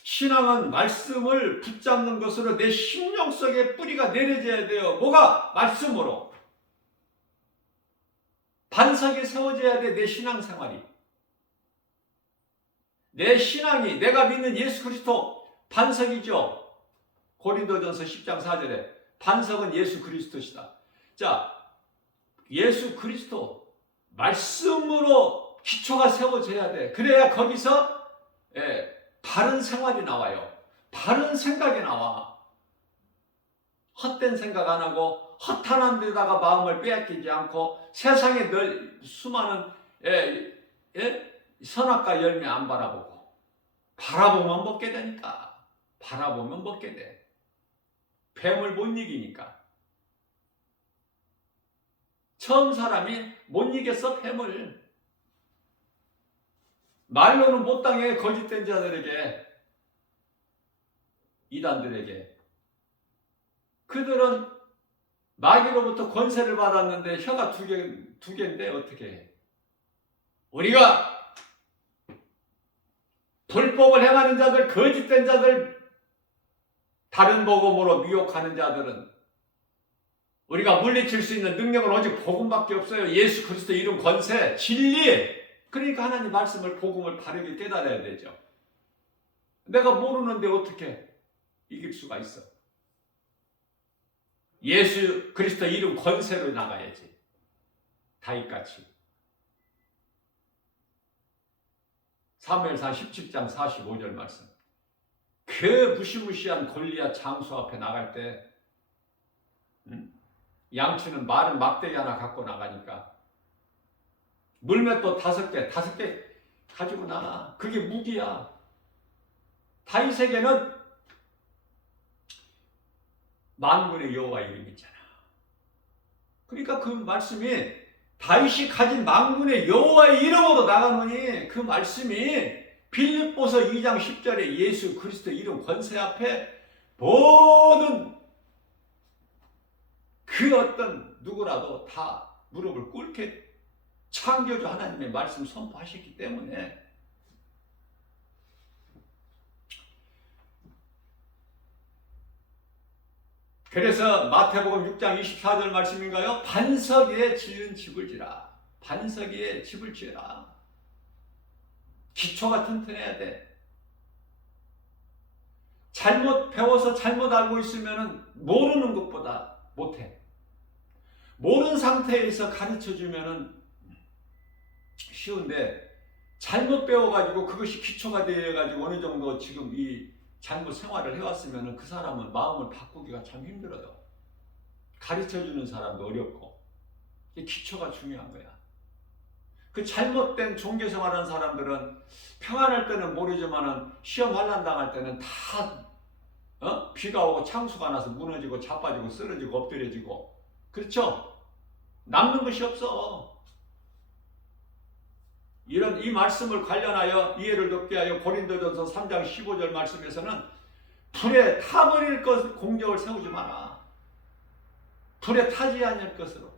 신앙은 말씀을 붙잡는 것으로 내 심령 속에 뿌리가 내려져야 돼요. 뭐가? 말씀으로. 반석이 세워져야 돼, 내 신앙생활이. 내 신앙이, 내가 믿는 예수 그리스도 반석이죠. 고린도전서 10장 4절에 반석은 예수 그리스도시다. 자, 예수 그리스도 말씀으로 기초가 세워져야 돼. 그래야 거기서 바른 생활이 나와요. 바른 생각이 나와. 헛된 생각 안 하고 허탄한 데다가 마음을 빼앗기지 않고 세상에 늘 수많은 선악과 열매 안 바라보고, 바라보면 먹게 되니까. 바라보면 먹게 돼. 뱀을 못 이기니까. 처음 사람이 못 이겼어, 뱀을. 말로는 못 당해, 거짓된 자들에게, 이단들에게. 그들은 마귀로부터 권세를 받았는데 혀가 두 개인데 어떻게 해? 우리가 불법을 행하는 자들, 거짓된 자들, 다른 복음으로 미혹하는 자들은 우리가 물리칠 수 있는 능력은 오직 복음밖에 없어요. 예수 그리스도 이름, 권세, 진리. 그러니까 하나님 말씀을, 복음을 바르게 깨달아야 되죠. 내가 모르는데 어떻게 이길 수가 있어? 예수 그리스도 이름 권세로 나가야지. 다윗같이. 사무엘상 17장 45절 말씀. 그 무시무시한 골리앗 장수 앞에 나갈 때 양치는 마른 막대기 하나 갖고 나가니까 물맷도 5개 가지고 나가. 그게 무기야. 다윗에게는 만군의 여호와 이름이 있잖아. 그러니까 그 말씀이 다윗이 가진 만군의 여호와의 이름으로 나가노니, 그 말씀이 빌립보서 2장 10절에 예수 그리스도 이름 권세 앞에 모든 그 어떤 누구라도 다 무릎을 꿇게 창조주 하나님의 말씀 선포하셨기 때문에. 그래서 마태복음 6장 24절 말씀인가요? 반석 위에 지은 집을 지라. 반석 위에 집을 지어라. 기초가 튼튼해야 돼. 잘못 배워서 잘못 알고 있으면 모르는 것보다 못해. 모르는 상태에서 가르쳐 주면은 쉬운데 잘못 배워가지고 그것이 기초가 되어가지고 어느 정도 지금 이 잘못 생활을 해왔으면은 그 사람은 마음을 바꾸기가 참 힘들어요. 가르쳐 주는 사람도 어렵고. 기초가 중요한 거야. 그 잘못된 종교 생활하는 사람들은 평안할 때는 모르지만은 시험 환난 당할 때는 다 비가 오고 창수가 나서 무너지고 자빠지고 쓰러지고 엎드려지고. 그렇죠? 남는 것이 없어. 이 말씀을 관련하여 이해를 돕게 하여 고린도전서 3장 15절 말씀에서는 불에 타버릴 것 공적을 세우지 마라. 불에 타지 않을 것으로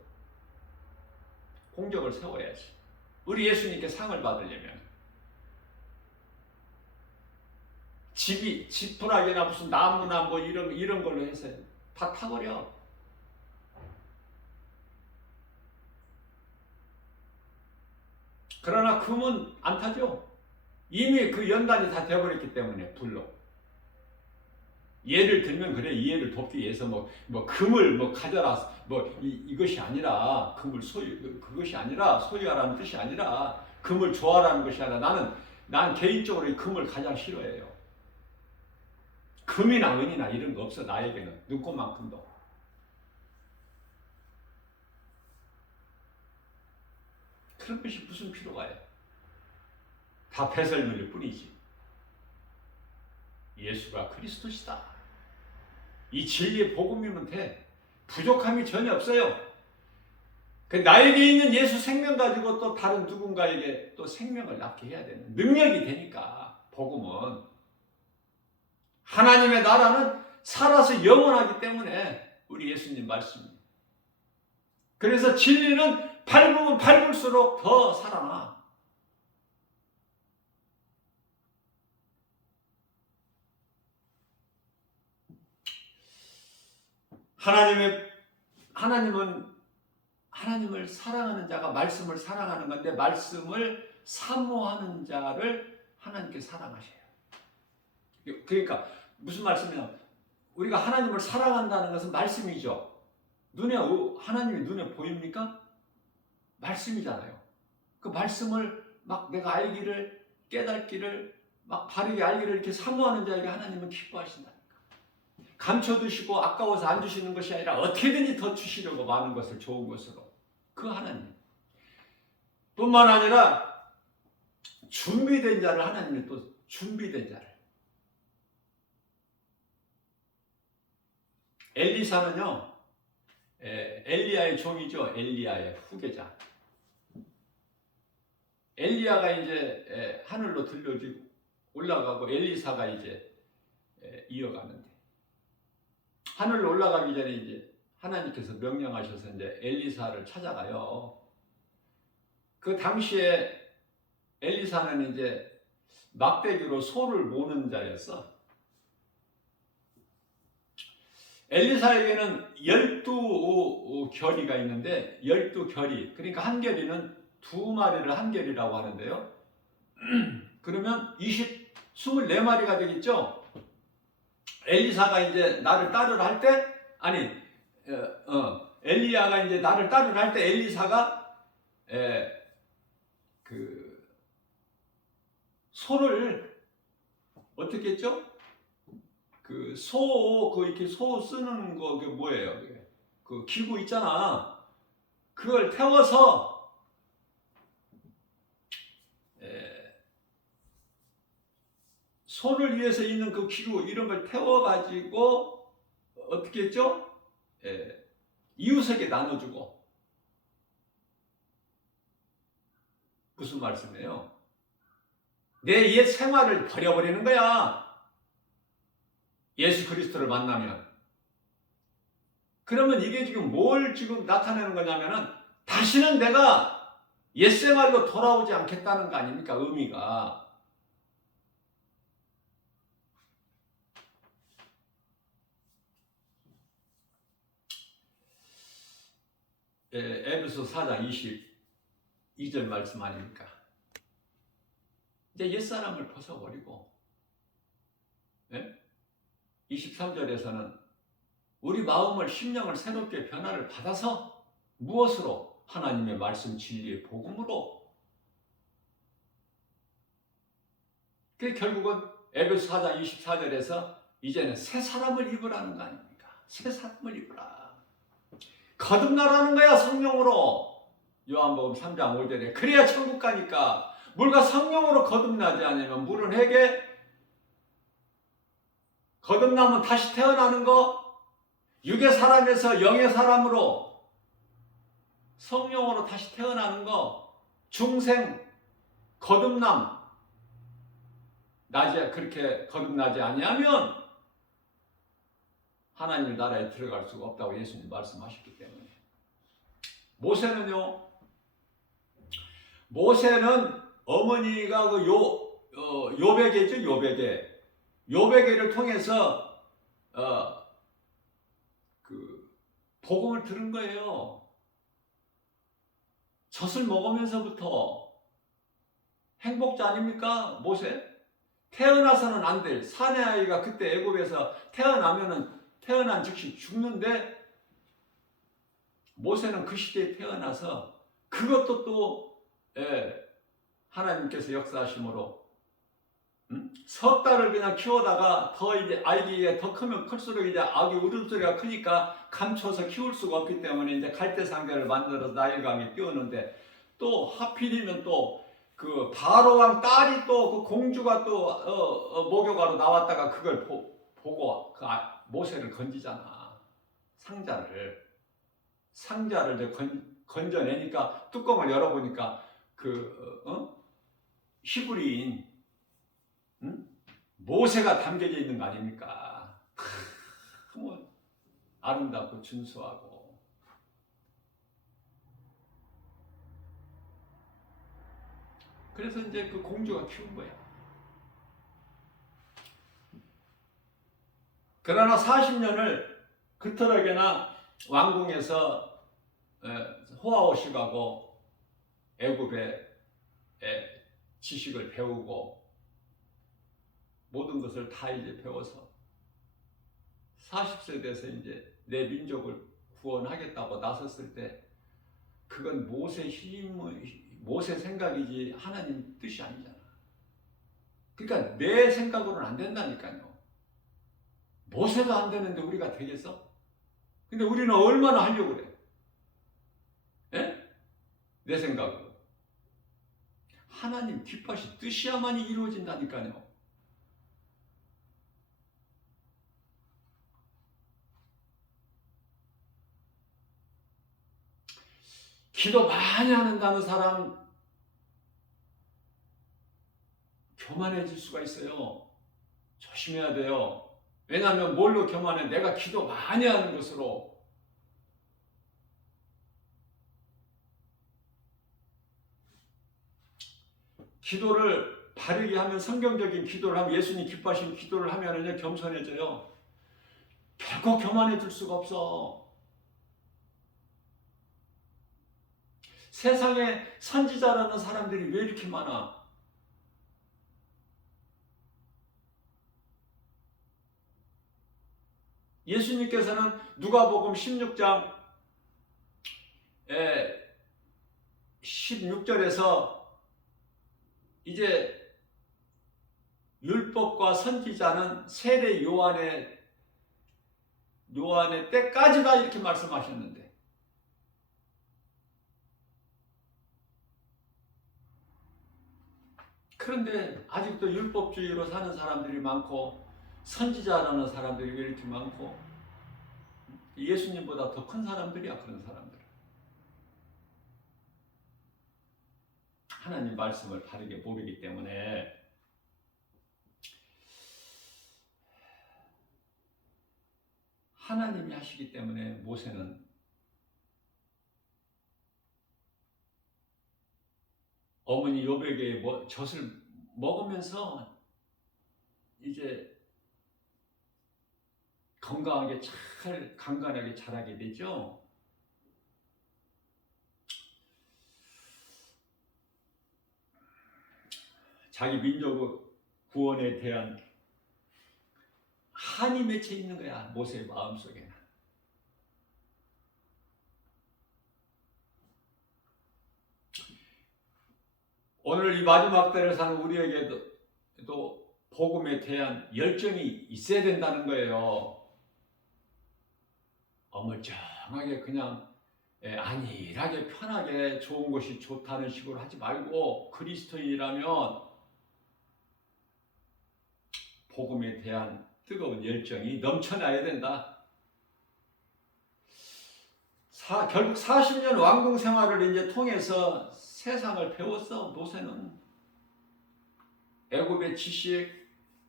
공적을 세워야지. 우리 예수님께 상을 받으려면 집이 지푸라기나 무슨 나무나 뭐 이런 걸로 해서 다 타버려. 그러나 금은 안 타죠. 이미 그 연단이 다 되어버렸기 때문에 불로. 예를 들면 그래, 이해를 돕기 위해서 뭐 금을 뭐 가져라 이것이 아니라 금을 그것이 아니라 소유하라는 뜻이 아니라 금을 좋아하라는 것이 아니라 난 개인적으로 이 금을 가장 싫어해요. 금이나 은이나 이런 거 없어. 나에게는 눈꽃만큼도. 그런 것이 무슨 필요가 해? 다 배설물일 뿐이지. 예수가 그리스도시다. 이 진리의 복음이면 돼. 부족함이 전혀 없어요. 나에게 있는 예수 생명 가지고 또 다른 누군가에게 또 생명을 낳게 해야 되는 능력이 되니까. 복음은 하나님의 나라는 살아서 영원하기 때문에 우리 예수님 말씀입니다. 그래서 진리는 밟으면 밟을수록 더 살아나. 하나님을 사랑하는 자가 말씀을 사랑하는 건데 말씀을 사모하는 자를 하나님께 사랑하셔요. 그러니까 무슨 말씀이냐? 우리가 하나님을 사랑한다는 것은 말씀이죠. 하나님이 눈에 보입니까? 말씀이잖아요. 그 말씀을 막 내가 알기를, 깨닫기를, 막 바르게 알기를 이렇게 사모하는 자에게 하나님은 기뻐하신다니까. 감춰두시고 아까워서 안 주시는 것이 아니라 어떻게든지 더 주시려고 많은 것을 좋은 것으로. 그 하나님. 뿐만 아니라 준비된 자를 하나님이 또 준비된 자를. 엘리사는요, 엘리야의 종이죠. 엘리야의 후계자. 엘리야가 이제 하늘로 들려지고 올라가고 엘리사가 이제 이어가는데 하늘로 올라가기 전에 이제 하나님께서 명령하셔서 이제 엘리사를 찾아가요. 그 당시에 엘리사는 이제 막대기로 소를 모는 자였어. 엘리사에게는 12결이가 있는데 12결이, 그러니까 한 결이는 2마리를 한 결이라고 하는데요. 그러면 24마리가 되겠죠. 엘리사가 이제 나를 따르라 할 때, 엘리야가 이제 나를 따르라 할 때 엘리사가 그 소를 어떻게 했죠? 이렇게 소 쓰는 거, 그게 뭐예요? 그 기구 있잖아. 그걸 태워서, 소를 위해서 있는 그 기구, 이런 걸 태워가지고, 어떻게 했죠? 이웃에게 나눠주고. 무슨 말씀이에요? 내 옛 생활을 버려버리는 거야. 예수 그리스도를 만나면. 그러면 이게 지금 뭘 지금 나타내는 거냐면은 다시는 내가 옛 생활로 돌아오지 않겠다는 거 아닙니까? 의미가. 에베소 4장 22절 말씀 아닙니까? 이제 옛사람을 벗어버리고, 23절에서는 우리 마음을, 심령을 새롭게 변화를 받아서 무엇으로? 하나님의 말씀 진리의 복음으로. 그 결국은 에베소 4장 24절에서 이제는 새 사람을 입으라는 거 아닙니까? 새 사람을 입으라. 거듭나라는 거야, 성령으로. 요한복음 3장 5절에 그래야 천국 가니까. 물과 성령으로 거듭나지 않으면 물은 회개, 거듭나면 다시 태어나는 거, 육의 사람에서 영의 사람으로 성령으로 다시 태어나는 거, 중생, 거듭남, 낮에 그렇게 거듭나지 아니하면 하나님 나라에 들어갈 수가 없다고 예수님 말씀하셨기 때문에. 모세는요, 모세는 어머니가 그 요베개죠, 요베개. 요베개를 통해서 그 복음을 들은 거예요. 젖을 먹으면서부터. 행복자 아닙니까, 모세? 태어나서는 안 될 사내 아이가 그때 애굽에서 태어난 즉시 죽는데, 모세는 그 시대에 태어나서 그것도 또 하나님께서 역사하심으로 석 달을 그냥 키우다가 더 이제 아기가 더 크면 클수록 이제 아기 울음소리가 크니까 감춰서 키울 수가 없기 때문에 이제 갈대상자를 만들어서 나일강에 띄우는데, 또 하필이면 또 그 바로왕 딸이 또 그 공주가 또 목욕하러 나왔다가 그걸 보고 그 모세를 건지잖아. 상자를 이제 건져내니까 뚜껑을 열어보니까 히브리인 모세가 담겨져 있는 거 아닙니까? 뭐 아름답고 준수하고. 그래서 이제 그 공주가 키운 거야. 그러나 40년을 그토록이나 왕궁에서 호아호식하고 애굽의 지식을 배우고 모든 것을 다 이제 배워서 40세 돼서 이제 내 민족을 구원하겠다고 나섰을 때, 그건 모세 생각이지 하나님 뜻이 아니잖아. 그러니까 내 생각으로는 안 된다니까요. 모세도 안 되는데 우리가 되겠어? 근데 우리는 얼마나 하려고 그래? 예? 내 생각으로. 하나님 기뻐하신 뜻이야만이 이루어진다니까요. 기도 많이 한다는 사람 교만해질 수가 있어요. 조심해야 돼요. 왜냐하면 뭘로 교만해? 내가 기도 많이 하는 것으로. 기도를 바르게 하면, 성경적인 기도를 하면, 예수님 기뻐하신 기도를 하면은요, 겸손해져요. 결코 교만해질 수가 없어. 세상에 선지자라는 사람들이 왜 이렇게 많아? 예수님께서는 누가복음 16장 16절에서 이제 율법과 선지자는 세례 요한의 때까지다 이렇게 말씀하셨는데, 그런데 아직도 율법주의로 사는 사람들이 많고 선지자라는 사람들이 왜 이렇게 많고, 예수님보다 더 큰 사람들이야. 그런 사람들. 하나님 말씀을 바르게 모르기 때문에. 하나님이 하시기 때문에 모세는 어머니 요백의 젖을 먹으면서 이제 강건하게 자라게 되죠. 자기 민족 구원에 대한 한이 맺혀 있는 거야, 모세의 마음속에는. 오늘 이 마지막 때를 사는 우리에게도 또 복음에 대한 열정이 있어야 된다는 거예요. 어물쩡하게 그냥 안일하게 편하게 좋은 것이 좋다는 식으로 하지 말고 그리스도인이라면 복음에 대한 뜨거운 열정이 넘쳐나야 된다. 결국 40년 왕궁 생활을 이제 통해서 세상을 배웠어. 모세는 애굽의 지식,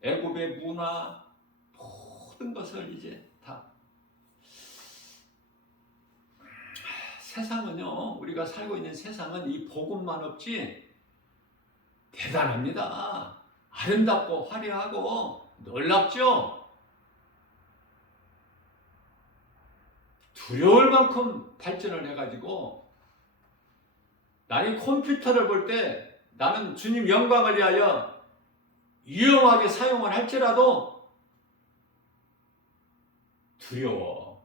애굽의 문화, 모든 것을 이제 다. 세상은요, 우리가 살고 있는 세상은 이 복음만 없지 대단합니다. 아름답고 화려하고 놀랍죠? 두려울 만큼 발전을 해가지고 나는 컴퓨터를 볼 때 나는 주님 영광을 위하여 위험하게 사용을 할지라도 두려운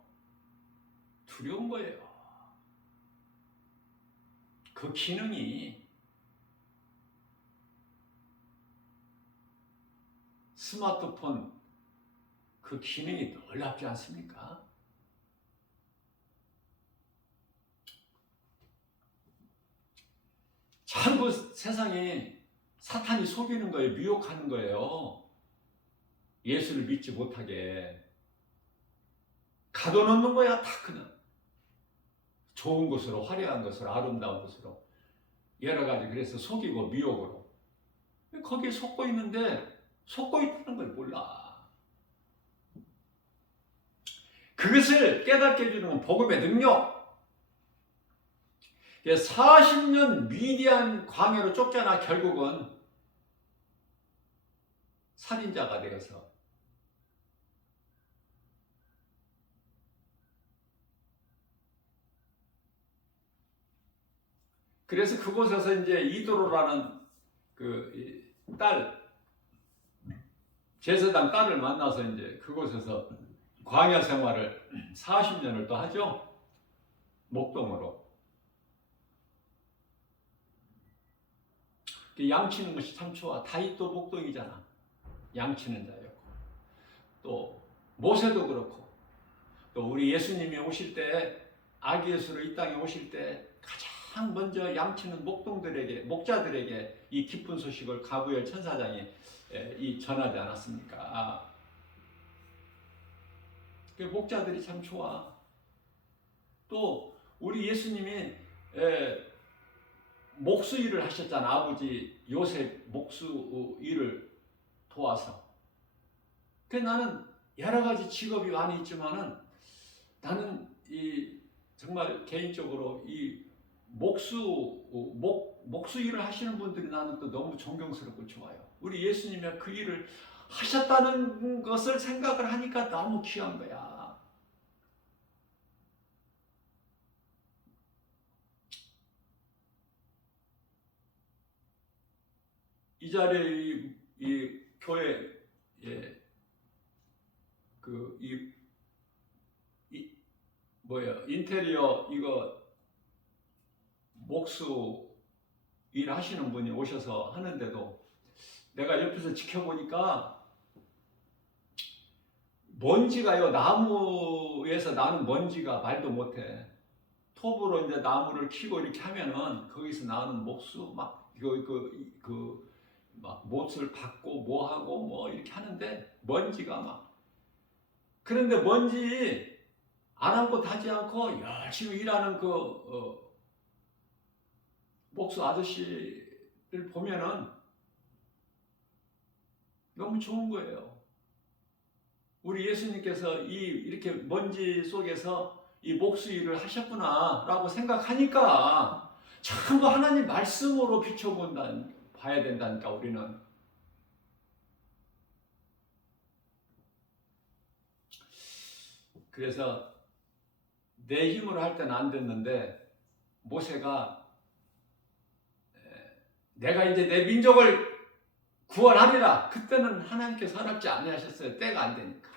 거예요. 그 기능이 스마트폰 그 기능이 놀랍지 않습니까? 전부 세상에 사탄이 속이는 거예요. 미혹하는 거예요. 예수를 믿지 못하게 가둬놓는 거야. 다 그냥 좋은 것으로, 화려한 것으로, 아름다운 것으로 여러 가지. 그래서 속이고 미혹으로 거기에 속고 있는데 속고 있다는 걸 몰라. 그것을 깨닫게 해주는 건 복음의 능력. 40년 미디안 광야로 쫓겨나 결국은 살인자가 되어서 그래서 그곳에서 이제 이도로라는 그 제사장 딸을 만나서 이제 그곳에서 광야 생활을 40년을 또 하죠. 목동으로. 양치는 것이 참 좋아. 다윗도 목동이잖아. 양치는 자였고. 또 모세도 그렇고. 또 우리 예수님이 오실 때 아기 예수로 이 땅에 오실 때 가장 먼저 양치는 목자들에게 이 기쁜 소식을 가브리엘 천사장이 전하지 않았습니까? 목자들이 참 좋아. 또 우리 예수님이 목수 일을 하셨잖아. 아버지 요셉 목수 일을 도와서. 나는 여러 가지 직업이 많이 있지만은 나는 정말 개인적으로 이 목수 일을 하시는 분들이 나는 또 너무 존경스럽고 좋아요. 우리 예수님이 그 일을 하셨다는 것을 생각을 하니까 너무 귀한 거야. 이 자리에 이 교회 인테리어 이거 목수 일 하시는 분이 오셔서 하는데도 내가 옆에서 지켜보니까 먼지가요, 나무에서 나는 먼지가 말도 못해. 톱으로 이제 나무를 키고 이렇게 하면은 거기서 나오는 목수 막 막 못을 박고 뭐 하고 뭐 이렇게 하는데 먼지가 막. 그런데 먼지 아랑곳하지 않고 열심히 일하는 목수 아저씨를 보면은 너무 좋은 거예요. 우리 예수님께서 이렇게 먼지 속에서 이 목수 일을 하셨구나 라고 생각하니까 전부 하나님 말씀으로 봐야 된다니까. 우리는 그래서 내 힘으로 할 때는 안 됐는데 모세가 내가 이제 내 민족을 구원하리라. 그때는 하나님께서 허락지 아니하셨어요. 때가 안 되니까.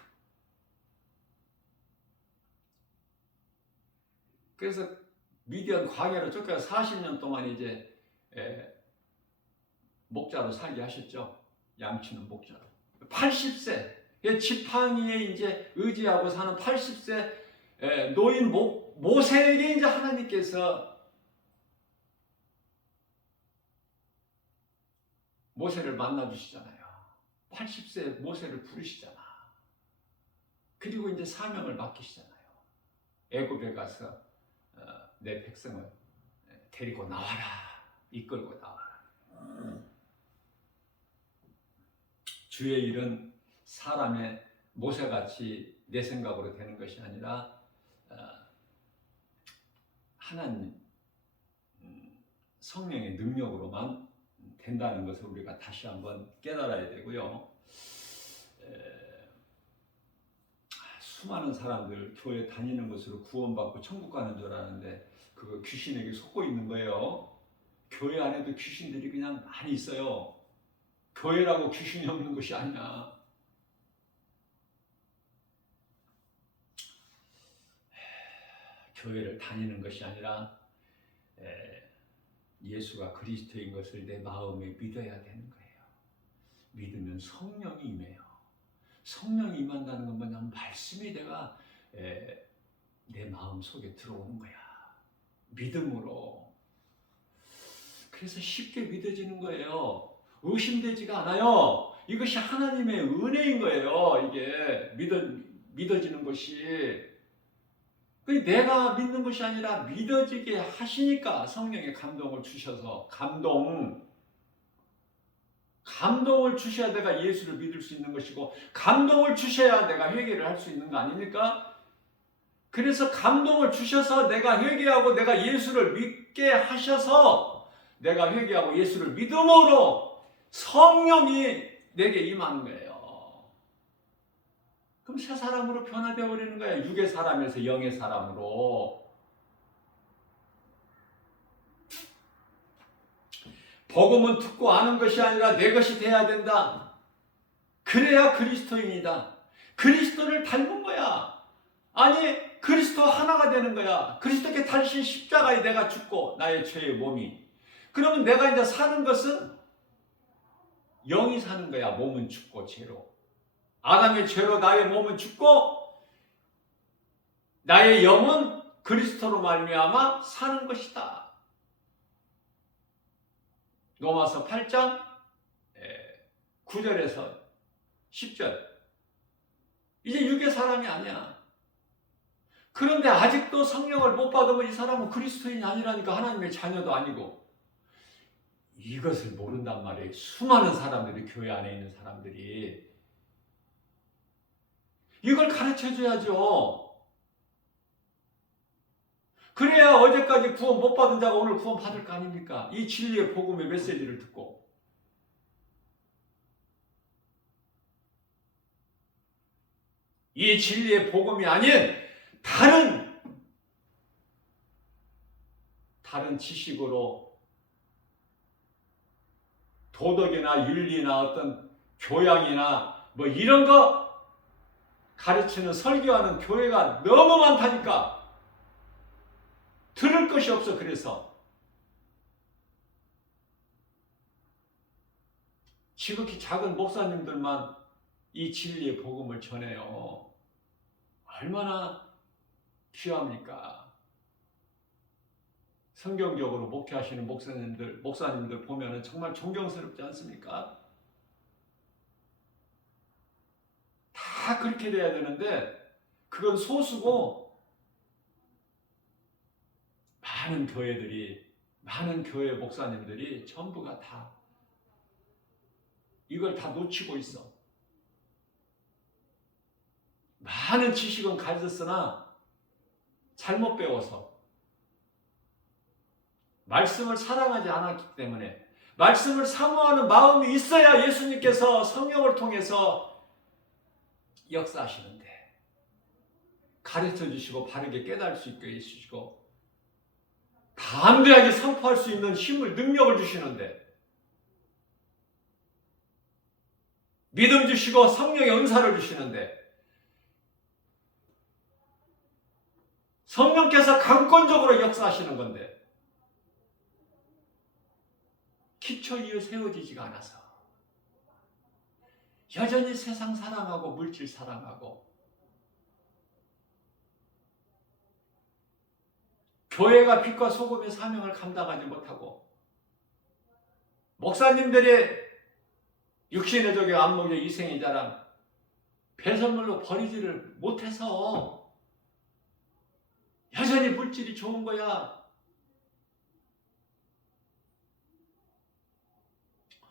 그래서 미디안 광야로 쫓겨서 40년 동안 이제 목자로 살게 하셨죠. 양치는 목자로. 80세 지팡이에 이제 의지하고 사는 80세 노인 모세에게 이제 하나님께서 모세를 만나 주시잖아요. 80세 모세를 부르시잖아. 그리고 이제 사명을 맡기시잖아요. 애굽에 가서 내 백성을 데리고 나와라. 이끌고 나와라. 주의 일은 사람의 모세같이 내 생각으로 되는 것이 아니라 하나님 성령의 능력으로만 된다는 것을 우리가 다시 한번 깨달아야 되고요. 수많은 사람들 교회 다니는 것으로 구원받고 천국 가는 줄 아는데 그거 귀신에게 속고 있는 거예요. 교회 안에도 귀신들이 그냥 많이 있어요. 교회라고 귀신이 없는 것이 아니야. 교회를 다니는 것이 아니라 예수가 그리스도인 것을 내 마음에 믿어야 되는 거예요. 믿으면 성령이 임해요. 성령이 임한다는 건 뭐냐면 말씀이 내 마음 속에 들어오는 거야. 믿음으로. 그래서 쉽게 믿어지는 거예요. 의심되지가 않아요. 이것이 하나님의 은혜인 거예요. 이게 믿어지는 것이. 내가 믿는 것이 아니라 믿어지게 하시니까 성령의 감동을 주셔서 감동을 주셔야 내가 예수를 믿을 수 있는 것이고 감동을 주셔야 내가 회개를 할 수 있는 거 아닙니까? 그래서 감동을 주셔서 내가 회개하고 내가 예수를 믿게 하셔서 내가 회개하고 예수를 믿음으로 성령이 내게 임하는 거예요. 그럼 새 사람으로 변화되어 버리는 거예요. 육의 사람에서 영의 사람으로. 복음은 듣고 아는 것이 아니라 내 것이 돼야 된다. 그래야 그리스도인이다. 그리스도를 닮은 거야. 아니 그리스도 하나가 되는 거야. 그리스도께 달신 십자가에 내가 죽고 나의 죄의 몸이. 그러면 내가 이제 사는 것은 영이 사는 거야. 몸은 죽고 죄로. 아담의 죄로 나의 몸은 죽고 나의 영은 그리스도로 말미암아 사는 것이다. 로마서 8장 9절에서 10절. 이제 육의 사람이 아니야. 그런데 아직도 성령을 못 받으면 이 사람은 그리스도인이 아니라니까. 하나님의 자녀도 아니고. 이것을 모른단 말이에요. 수많은 사람들이, 교회 안에 있는 사람들이. 이걸 가르쳐줘야죠. 그래야 어제까지 구원 못 받은 자가 오늘 구원 받을 거 아닙니까? 이 진리의 복음의 메시지를 듣고. 이 진리의 복음이 아닌 다른 지식으로 도덕이나 윤리나 어떤 교양이나 뭐 이런 거 가르치는 설교하는 교회가 너무 많다니까. 들을 것이 없어. 그래서 지극히 작은 목사님들만 이 진리의 복음을 전해요. 얼마나 귀합니까? 성경적으로 목회하시는 목사님들 보면은 정말 존경스럽지 않습니까? 다 그렇게 돼야 되는데 그건 소수고 많은 교회 목사님들이 전부가 다 이걸 다 놓치고 있어. 많은 지식은 가졌으나 잘못 배워서 말씀을 사랑하지 않았기 때문에 말씀을 사모하는 마음이 있어야 예수님께서 성령을 통해서 역사하시는데 가르쳐 주시고 바르게 깨달을 수 있게 해주시고 담대하게 선포할 수 있는 힘을 능력을 주시는데 믿음 주시고 성령의 은사를 주시는데 성령께서 강권적으로 역사하시는 건데 기초 위에 세워지지가 않아서 여전히 세상 사랑하고 물질 사랑하고 교회가 빛과 소금의 사명을 감당하지 못하고 목사님들의 육신의 적용 안목의 이생의 자랑 배선물로 버리지를 못해서 여전히 물질이 좋은 거야.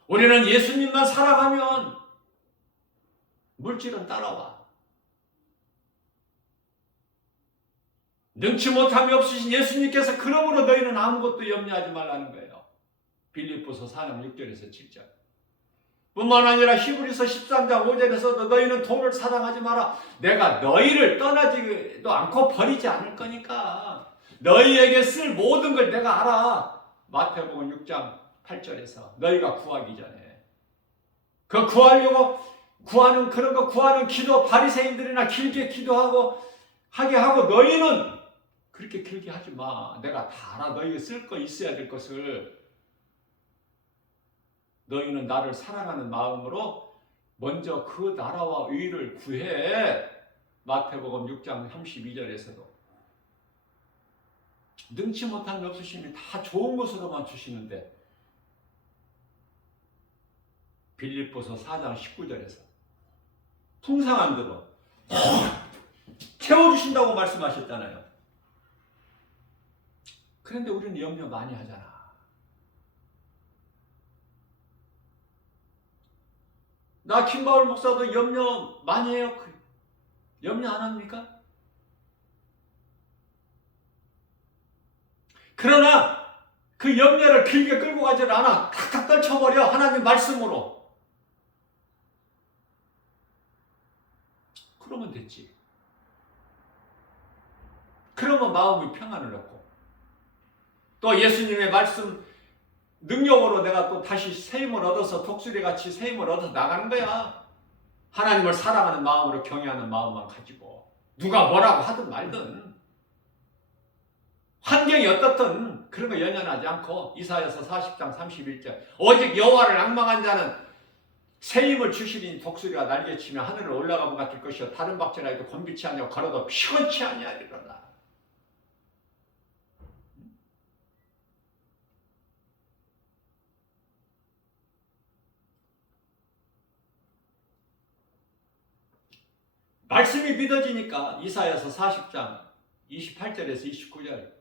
우리는 예수님만 사랑하면 물질은 따라와. 능치 못함이 없으신 예수님께서 그러므로 너희는 아무것도 염려하지 말라는 거예요. 빌립보서 4장 6절에서 7절. 뿐만 아니라 히브리서 13장 5절에서도 너희는 돈을 사랑하지 마라. 내가 너희를 떠나지도 않고 버리지 않을 거니까. 너희에게 쓸 모든 걸 내가 알아. 마태복음 6장 8절에서 너희가 구하기 전에. 그 구하려고 구하는 그런 거 구하는 기도 바리새인들이나 길게 기도하고 하게 하고 너희는 그렇게 길게 하지 마. 내가 다 알아. 너희가 쓸 거 있어야 될 것을. 너희는 나를 사랑하는 마음으로 먼저 그 나라와 의를 구해. 마태복음 6장 32절에서도 능치 못한 없으시니 다 좋은 것으로만 주시는데 빌립보서 4장 19절에서 풍성한 대로 채워주신다고 말씀하셨잖아요. 그런데 우리는 염려 많이 하잖아. 나 김바울 목사도 염려 많이 해요. 염려 안 합니까? 그러나 그 염려를 길게 끌고 가지 않아. 탁탁 떨쳐버려. 하나님 말씀으로. 그러면 됐지. 그러면 마음이 평안을 얻고 또 예수님의 말씀 능력으로 내가 또 다시 세임을 얻어서 독수리같이 세임을 얻어서 나가는 거야. 하나님을 사랑하는 마음으로 경외하는 마음만 가지고 누가 뭐라고 하든 말든 환경이 어떻든 그런 거 연연하지 않고 이사야서 40장 31절 오직 여호와를 앙망한 자는 세임을 주시니 독수리가 날개치며 하늘을 올라가고 같을 것이요 다른 박질하여도 곤비치 아니하고 걸어도 피곤치 아니하리로다. 말씀이 믿어지니까 이사야서 40장 28절에서 29절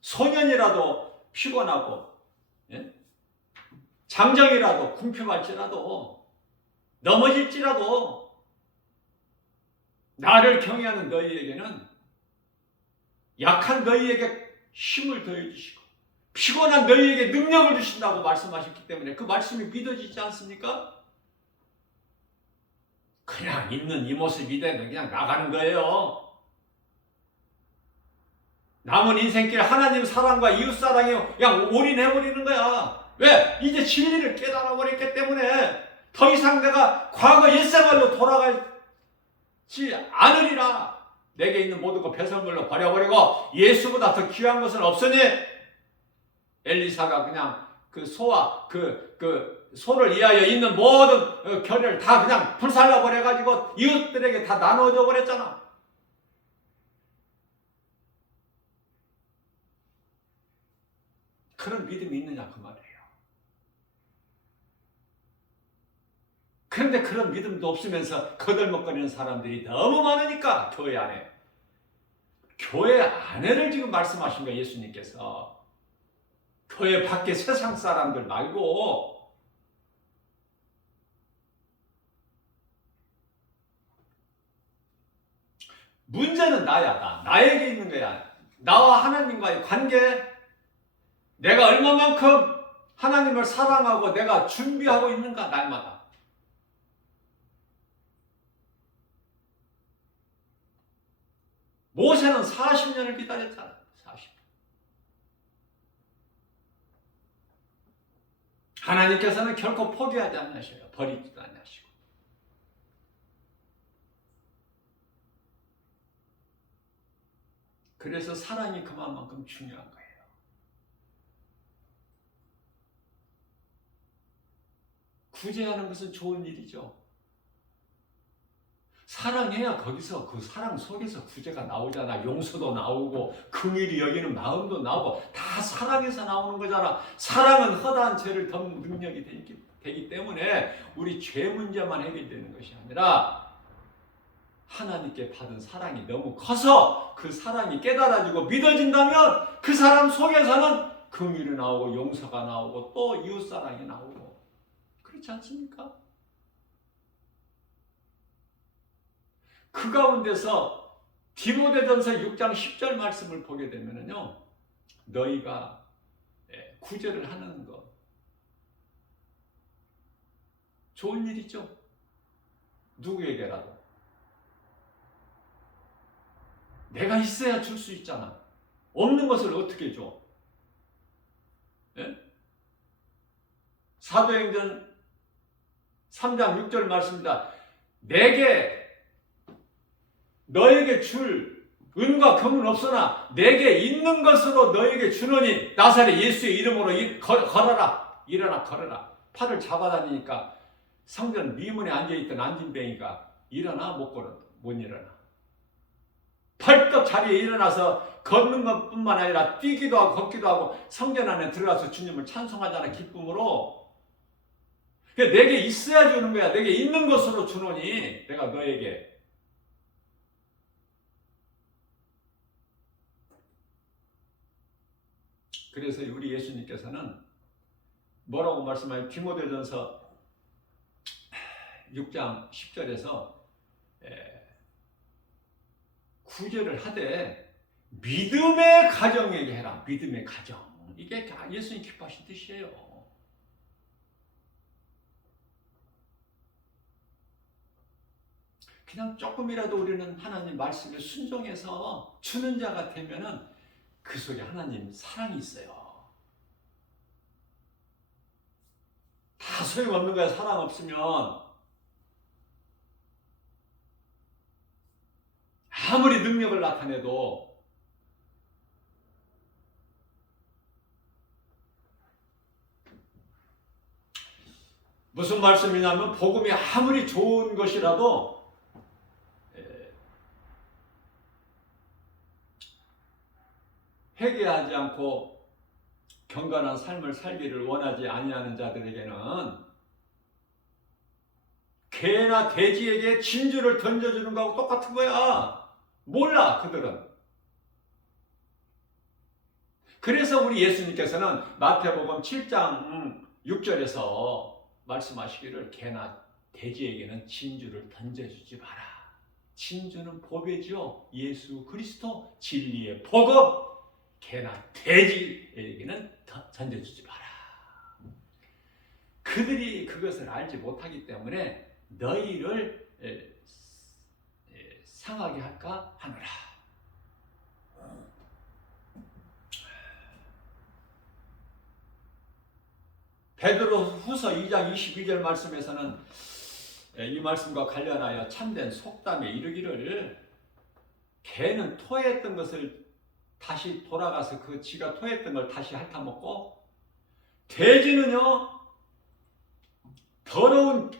소년이라도 피곤하고 장정이라도 궁핍할지라도 넘어질지라도 나를 경외하는 너희에게는 약한 너희에게 힘을 더해주시고 피곤한 너희에게 능력을 주신다고 말씀하셨기 때문에 그 말씀이 믿어지지 않습니까? 그냥 있는 이 모습 이대로 그냥 나가는 거예요. 남은 인생길 하나님 사랑과 이웃 사랑에 그냥 올인해버리는 거야. 왜? 이제 진리를 깨달아 버렸기 때문에 더 이상 내가 과거 옛생활로 돌아가지 않으리라. 내게 있는 모든 것 배설물로 버려버리고 예수보다 더 귀한 것은 없으니 엘리사가 그냥 그 소와 그 소를 위하여 있는 모든 결의를 다 그냥 불살라 버려가지고 이웃들에게 다 나눠줘 버렸잖아. 그런 믿음이 있느냐 그 말이에요. 그런데 그런 믿음도 없으면서 거들먹거리는 사람들이 너무 많으니까 교회 안에. 교회 안에를 지금 말씀하신 거예요. 예수님께서. 교회 밖에 세상 사람들 말고 문제는 나야. 나에게 있는 거야. 나와 하나님과의 관계, 내가 얼마만큼 하나님을 사랑하고 내가 준비하고 있는가 날마다. 모세는 40년을 기다렸잖아. 40년. 하나님께서는 결코 포기하지 않으셔요. 버리지도 않으시고. 그래서 사랑이 그만큼 중요한 거예요. 구제하는 것은 좋은 일이죠. 사랑해야 거기서 그 사랑 속에서 구제가 나오잖아. 용서도 나오고 긍휼히 여기는 마음도 나오고 다 사랑에서 나오는 거잖아. 사랑은 허다한 죄를 덮는 능력이 되기 때문에 우리 죄 문제만 해결되는 것이 아니라 하나님께 받은 사랑이 너무 커서 그 사랑이 깨달아지고 믿어진다면 그 사람 속에서는 긍휼이 나오고 용서가 나오고 또 이웃사랑이 나오고 그렇지 않습니까? 그 가운데서 디모데전서 6장 10절 말씀을 보게 되면요, 너희가 구제를 하는 것 좋은 일이죠. 누구에게라도 내가 있어야 줄 수 있잖아. 없는 것을 어떻게 줘? 예? 사도행전 3장 6절 말씀입니다. 너에게 줄 은과 금은 없으나 내게 있는 것으로 너에게 주노니 나사렛 예수의 이름으로 걸어라. 일어나 걸어라. 팔을 잡아다니니까 성전 미문에 앉아있던 안진뱅이가 일어나 못 일어나. 벌떡 자리에 일어나서 걷는 것뿐만 아니라 뛰기도 하고 걷기도 하고 성전 안에 들어가서 주님을 찬송하자는 기쁨으로. 내게 있어야 주는 거야. 내게 있는 것으로 주노니 내가 너에게. 그래서 우리 예수님께서는 뭐라고 말씀하세요? 디모데전서 6장 10절에서 구제를 하되 믿음의 가정에게 해라. 믿음의 가정. 이게 예수님 기뻐하신 뜻이에요. 그냥 조금이라도 우리는 하나님 말씀에 순종해서 주는 자가 되면은 그 속에 하나님 사랑이 있어요. 다 소용없는 거야. 사랑 없으면. 아무리 능력을 나타내도 무슨 말씀이냐면 복음이 아무리 좋은 것이라도 회개하지 않고 경건한 삶을 살기를 원하지 아니하는 자들에게는 개나 돼지에게 진주를 던져주는 거하고 똑같은 거야. 몰라 그들은. 그래서 우리 예수님께서는 마태복음 7장 6절에서 말씀하시기를 개나 돼지에게는 진주를 던져주지 마라. 진주는 보배죠. 예수 그리스도 진리의 복음. 개나 돼지에게는 던져주지 마라. 그들이 그것을 알지 못하기 때문에 너희를 상하게 할까 하노라. 베드로후서 2장 22절 말씀에서는 이 말씀과 관련하여 참된 속담에 이르기를 개는 토했던 것을 다시 돌아가서 그 지가 토했던 걸 다시 핥아먹고 돼지는요 더러운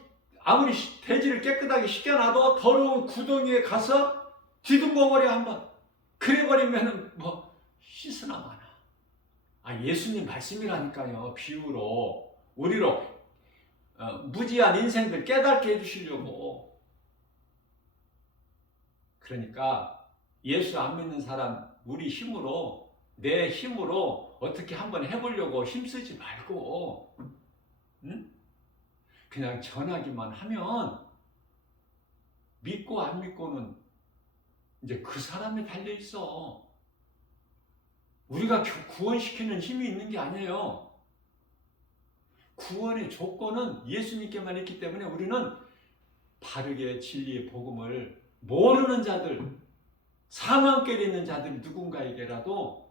아무리 돼지를 깨끗하게 씻겨놔도 더러운 구덩이에 가서 뒤둥거버려 한번. 그래버리면은 뭐 씻으나 마나. 예수님 말씀이라니까요. 비유로 우리로 무지한 인생들 깨닫게 해주시려고. 그러니까 예수 안 믿는 사람 우리 힘으로 내 힘으로 어떻게 한번 해보려고 힘쓰지 말고 응? 그냥 전하기만 하면 믿고 안 믿고는 이제 그 사람에 달려있어. 우리가 구원시키는 힘이 있는 게 아니에요. 구원의 조건은 예수님께만 있기 때문에 우리는 바르게 진리의 복음을 모르는 자들, 사망길에 있는 자들 누군가에게라도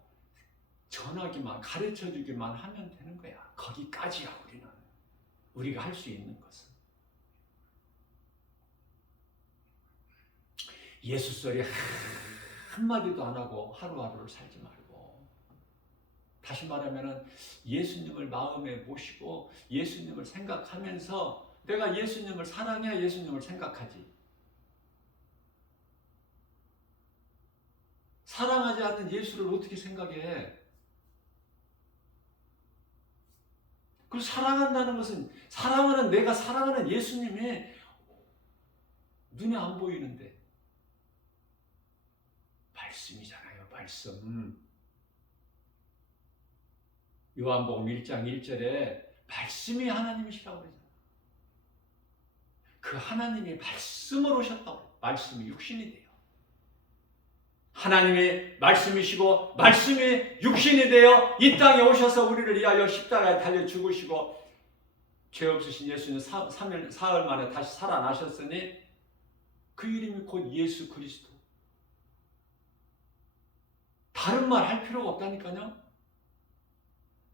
전하기만 가르쳐주기만 하면 되는 거야. 거기까지야 우리는. 우리가 할 수 있는 것은. 예수 소리 한마디도 안 하고 하루하루를 살지 말고 다시 말하면 예수님을 마음에 모시고 예수님을 생각하면서 내가 예수님을 사랑해야 예수님을 생각하지. 사랑하지 않는 예수를 어떻게 생각해? 그 사랑한다는 것은 사랑하는 내가 사랑하는 예수님이 눈에 안 보이는데 말씀이잖아요. 말씀. 요한복음 1장 1절에 말씀이 하나님이시라고 그러잖아요. 그 하나님이 말씀으로 오셨다고. 말씀이 육신이 돼요. 하나님이 말씀이시고 말씀이 육신이 되어 이 땅에 오셔서 우리를 위하여 십자가에 달려 죽으시고 죄 없으신 예수는 사흘 만에 다시 살아나셨으니 그 이름이 곧 예수 그리스도. 다른 말 할 필요가 없다니까요.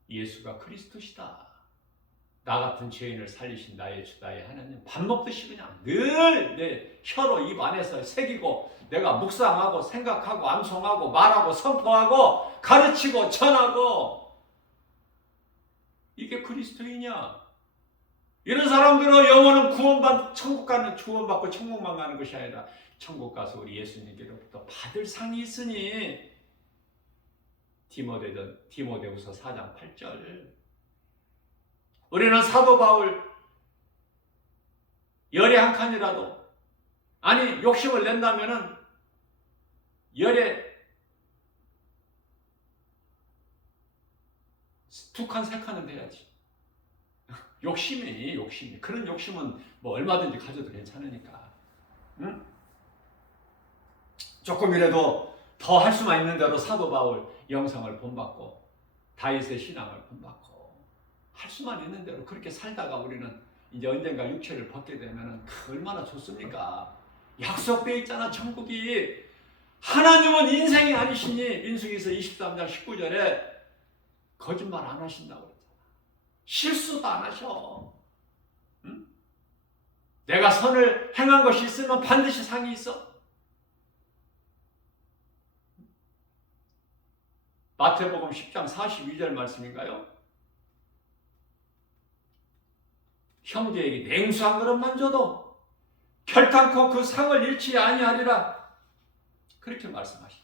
예수가 그리스도시다. 나 같은 죄인을 살리신 나의 주 나의 하나님. 밥 먹듯이 그냥 늘 내 혀로 입 안에서 새기고 내가 묵상하고 생각하고 암송하고 말하고 선포하고 가르치고 전하고 이게 그리스도이냐? 이런 사람들은 영혼은 구원받고 천국만 가는 것이 아니라 천국 가서 우리 예수님께로부터 받을 상이 있으니 디모데후서 4장 8절. 우리는 사도 바울 열에 한 칸이라도 욕심을 낸다면은 열에 2칸, 3칸은 돼야지. 욕심이 그런 욕심은 뭐 얼마든지 가져도 괜찮으니까. 응? 조금이라도 더 할 수만 있는 대로 사도 바울 영성을 본받고 다윗의 신앙을 본받고 할 수만 있는 대로 그렇게 살다가 우리는 이제 언젠가 육체를 벗게 되면 얼마나 좋습니까? 약속되어 있잖아. 천국이. 하나님은 인생이 아니시니 민수기서 23장 19절에 거짓말 안 하신다고 그랬잖아. 실수도 안 하셔. 응? 내가 선을 행한 것이 있으면 반드시 상이 있어. 마태복음 10장 42절 말씀인가요? 형제에게 냉수 한 그릇만 줘도 결탄코 그 상을 잃지 아니하리라. 그렇게 말씀하시죠.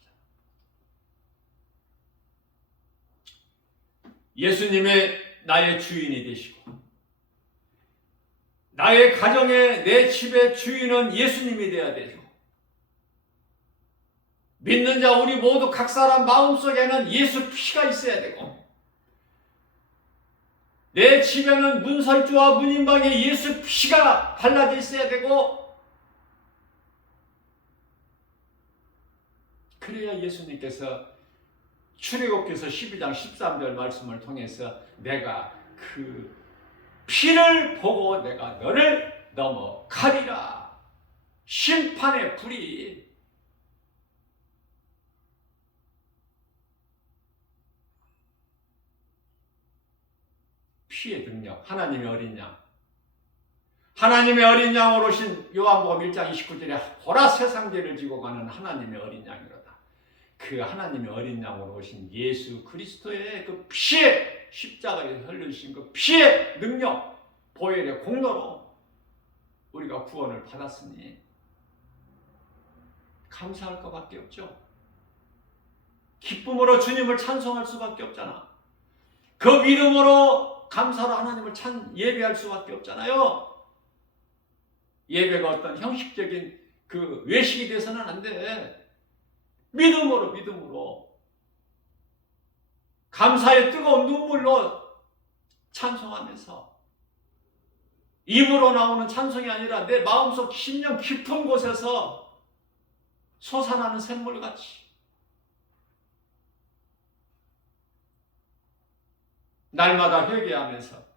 예수님의 나의 주인이 되시고 나의 가정의 내 집의 주인은 예수님이 되어야 되고 믿는 자 우리 모두 각 사람 마음속에는 예수 피가 있어야 되고 내 집에는 문설주와 문인방에 예수 피가 발라져 있어야 되고 그래야 예수님께서 출애굽기서 12장 13절 말씀을 통해서 내가 그 피를 보고 내가 너를 넘어가리라. 심판의 불이 피의 능력, 하나님의 어린 양. 하나님의 어린 양으로 오신 요한복음 1장 29절에 보라 세상 죄를 지고 가는 하나님의 어린 양이로다. 그 하나님의 어린 양으로 오신 예수 그리스도의 그 피의 십자가에 흘리신 그 피의 능력, 보혈의 공로로 우리가 구원을 받았으니 감사할 것밖에 없죠. 기쁨으로 주님을 찬송할 수밖에 없잖아. 그 믿음으로 감사로 하나님을 예배할 수밖에 없잖아요. 예배가 어떤 형식적인 그 외식이 돼서는 안 돼. 믿음으로 감사의 뜨거운 눈물로 찬송하면서 입으로 나오는 찬송이 아니라 내 마음속 심령 깊은 곳에서 솟아나는 샘물같이 날마다 회개하면서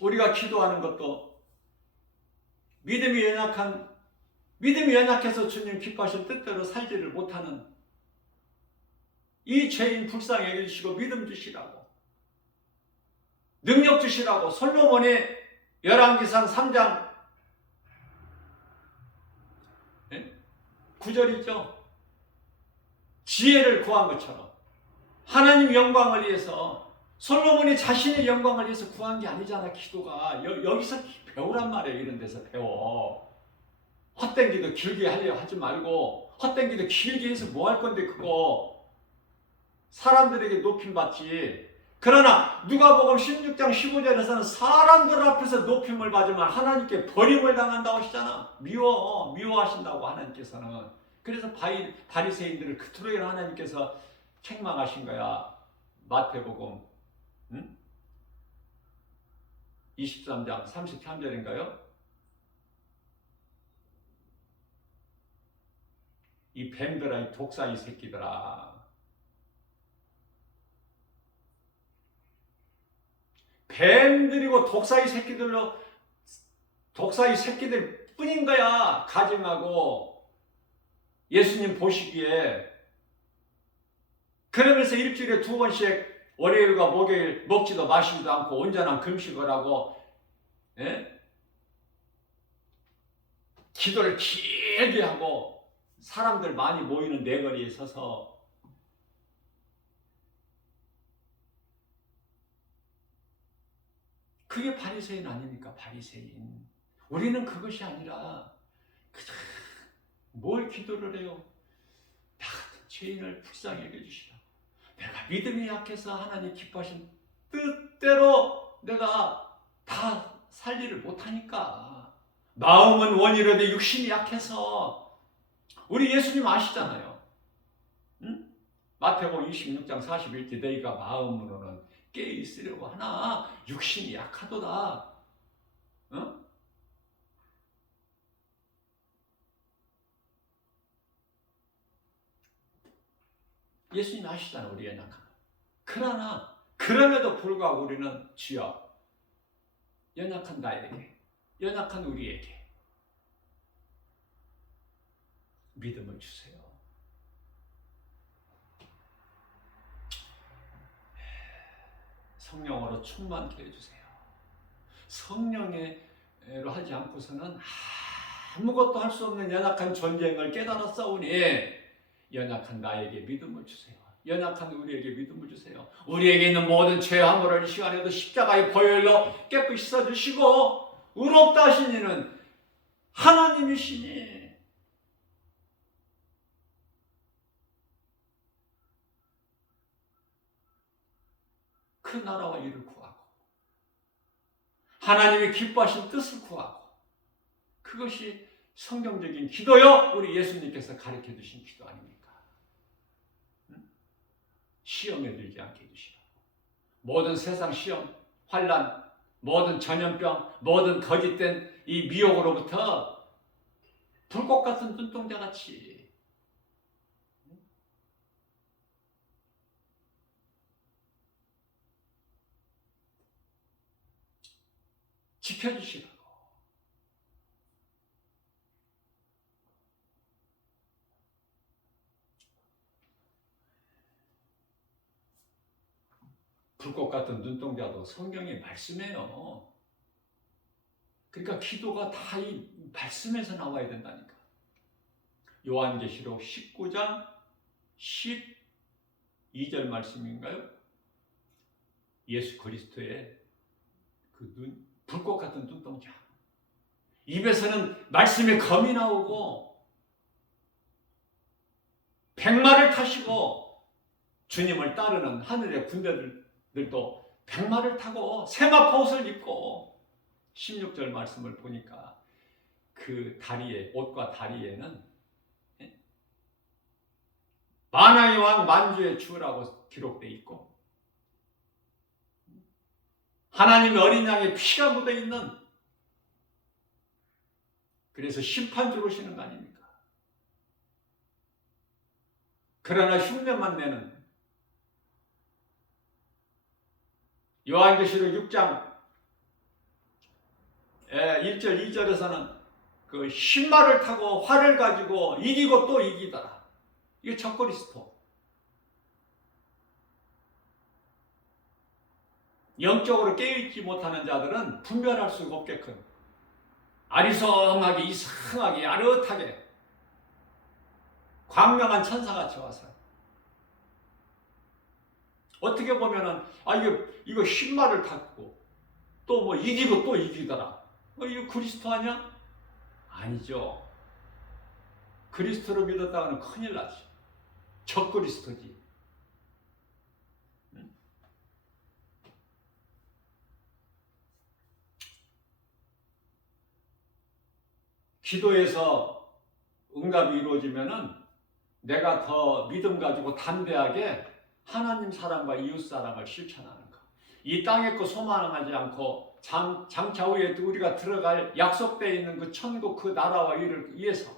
우리가 기도하는 것도 믿음이 연약해서 주님 기뻐하실 뜻대로 살지를 못하는 이 죄인 불쌍히 여겨주시고 믿음 주시라고 능력 주시라고 솔로몬이 열왕기상 3장 구절이죠. 지혜를 구한 것처럼 하나님 영광을 위해서, 솔로몬이 자신의 영광을 위해서 구한 게 아니잖아. 기도가 여기서 배우란 말이에요. 이런 데서 배워. 헛된 기도 길게 하려 하지 말고, 헛된 기도 길게 해서 뭐 할 건데 그거. 사람들에게 높임 받지. 그러나 누가복음 16장 15절에서는 사람들 앞에서 높임을 받으면 하나님께 버림을 당한다고 하시잖아. 미워하신다고 하나님께서는. 그래서 바리새인들을 그토록 하나님께서 책망하신 거야. 마태복음 23장 33절인가요? 이 뱀들아, 이 독사이 새끼들아. 뱀들이고 독사이 새끼들 뿐인 거야. 가증하고 예수님 보시기에. 그러면서 일주일에 2번씩 월요일과 목요일 먹지도 마시지도 않고 온전한 금식을 하고, 예? 기도를 길게 하고 사람들 많이 모이는 내거리에 서서 그게 바리새인 아닙니까? 바리새인. 우리는 그것이 아니라 그저 뭘 기도를 해요? 나 같은 죄인을 불쌍히 여겨주시라. 내가 믿음이 약해서 하나님 기뻐하신 뜻대로 내가 다 살리를 못하니까. 마음은 원이로되 육신이 약해서. 우리 예수님 아시잖아요. 응? 마태복음 26장 41절 너희가 마음으로는 깨어 있으려고 하나 육신이 약하도다. 어? 예수님 아시잖아요. 우리 연약함. 그러나 그럼에도 불구하고 우리는 주여 연약한 나에게, 연약한 우리에게 믿음을 주세요. 성령으로 충만케 해주세요. 성령으로 하지 않고서는 아무것도 할 수 없는 연약한 존재를 깨달았사오니 연약한 나에게 믿음을 주세요. 연약한 우리에게 믿음을 주세요. 우리에게 있는 모든 죄함을 이 시간에도 십자가의 보혈로 깨끗이 씻어주시고, 의롭다 하신 이는 하나님이시니 그 나라와 일을 구하고 하나님이 기뻐하신 뜻을 구하고, 그것이 성경적인 기도요. 우리 예수님께서 가르쳐 주신 기도 아닙니까? 시험에 들지 않게 해주시라고. 모든 세상 시험, 환난, 모든 전염병, 모든 거짓된 이 미혹으로부터 불꽃 같은 눈동자같이 지켜주시라고. 불꽃 같은 눈동자도 성경의 말씀이에요. 그러니까 기도가 다 이 말씀에서 나와야 된다니까. 요한계시록 19장 12절 말씀인가요? 예수 그리스도의 그 불꽃 같은 눈동자. 입에서는 말씀의 검이 나오고 백마를 타시고 주님을 따르는 하늘의 군대들도 백마를 타고 세마포 옷을 입고, 16절 말씀을 보니까 그 다리에, 옷과 다리에는 만왕의 왕 만주의 주라고 기록되어 있고, 하나님의 어린 양의 피가 묻어 있는, 그래서 심판주로 오시는 거 아닙니까? 그러나 흉내만 내는 요한계시록 6장 1절 2절에서는 그 신발을 타고 활을 가지고 이기고 또 이기더라. 이게 적그리스도. 영적으로 깨어있지 못하는 자들은 분별할 수가 없게끔 아리송하게, 이상하게, 야릇하게 광명한 천사같이 와서 어떻게 보면은 이거 신발을 탔고 또 뭐 이기고 또 이기더라. 이거 그리스도 아니야? 아니죠. 그리스도를 믿었다가는 큰일 나죠. 적그리스도지. 기도에서 응답이 이루어지면은 내가 더 믿음 가지고 담대하게 하나님 사랑과 이웃 사랑을 실천하는 것. 이 땅의 거 소망하지 않고 장차 후에 우리가 들어갈 약속되어 있는 그 천국 그 나라와 일을 위해서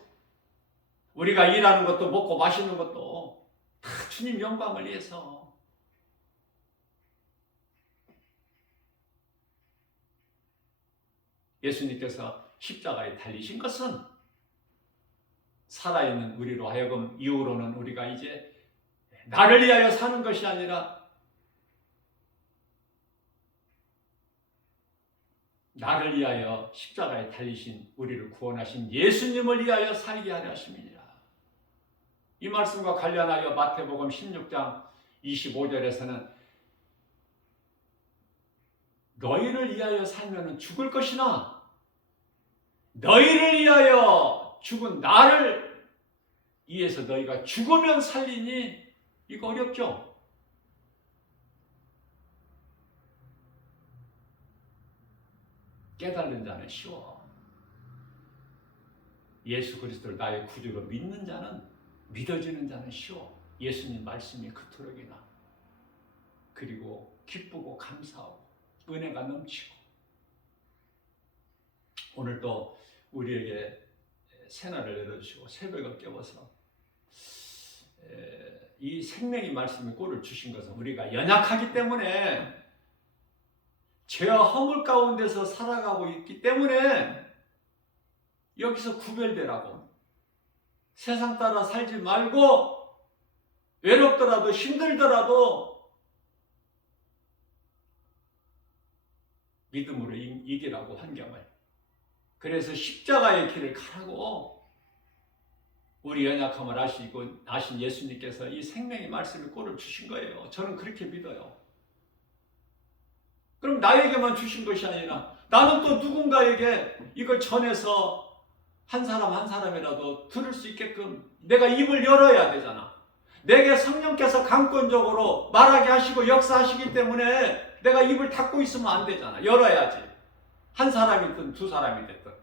우리가 일하는 것도 먹고 마시는 것도 다 주님 영광을 위해서. 예수님께서 십자가에 달리신 것은 살아있는 우리로 하여금 이후로는 우리가 이제 나를 위하여 사는 것이 아니라 나를 위하여 십자가에 달리신 우리를 구원하신 예수님을 위하여 살게 하려 하심이니라. 이 말씀과 관련하여 마태복음 16장 25절에서는 너희를 위하여 살면 죽을 것이나 너희를 위하여 죽은 나를 위해서 너희가 죽으면 살리니, 이거 어렵죠? 깨달는 자는 쉬워. 예수 그리스도를 나의 구주로 믿는 자는, 믿어지는 자는 쉬워. 예수님 말씀이 그토록이나 그리고 기쁘고 감사하고 은혜가 넘치고. 오늘 또 우리에게 새날을 내려주시고 새벽을 깨워서 이 생명의 말씀의 꼴을 주신 것은 우리가 연약하기 때문에 죄와 허물 가운데서 살아가고 있기 때문에 여기서 구별되라고. 세상 따라 살지 말고 외롭더라도 힘들더라도 믿음으로 이기라고 환경을. 그래서 십자가의 길을 가라고 우리 연약함을 아신 예수님께서 이 생명의 말씀의 꼴을 주신 거예요. 저는 그렇게 믿어요. 그럼 나에게만 주신 것이 아니라 나는 또 누군가에게 이걸 전해서 한 사람 한 사람이라도 들을 수 있게끔 내가 입을 열어야 되잖아. 내게 성령께서 강권적으로 말하게 하시고 역사하시기 때문에 내가 입을 닫고 있으면 안 되잖아. 열어야지. 한 사람이든 두 사람이 됐든.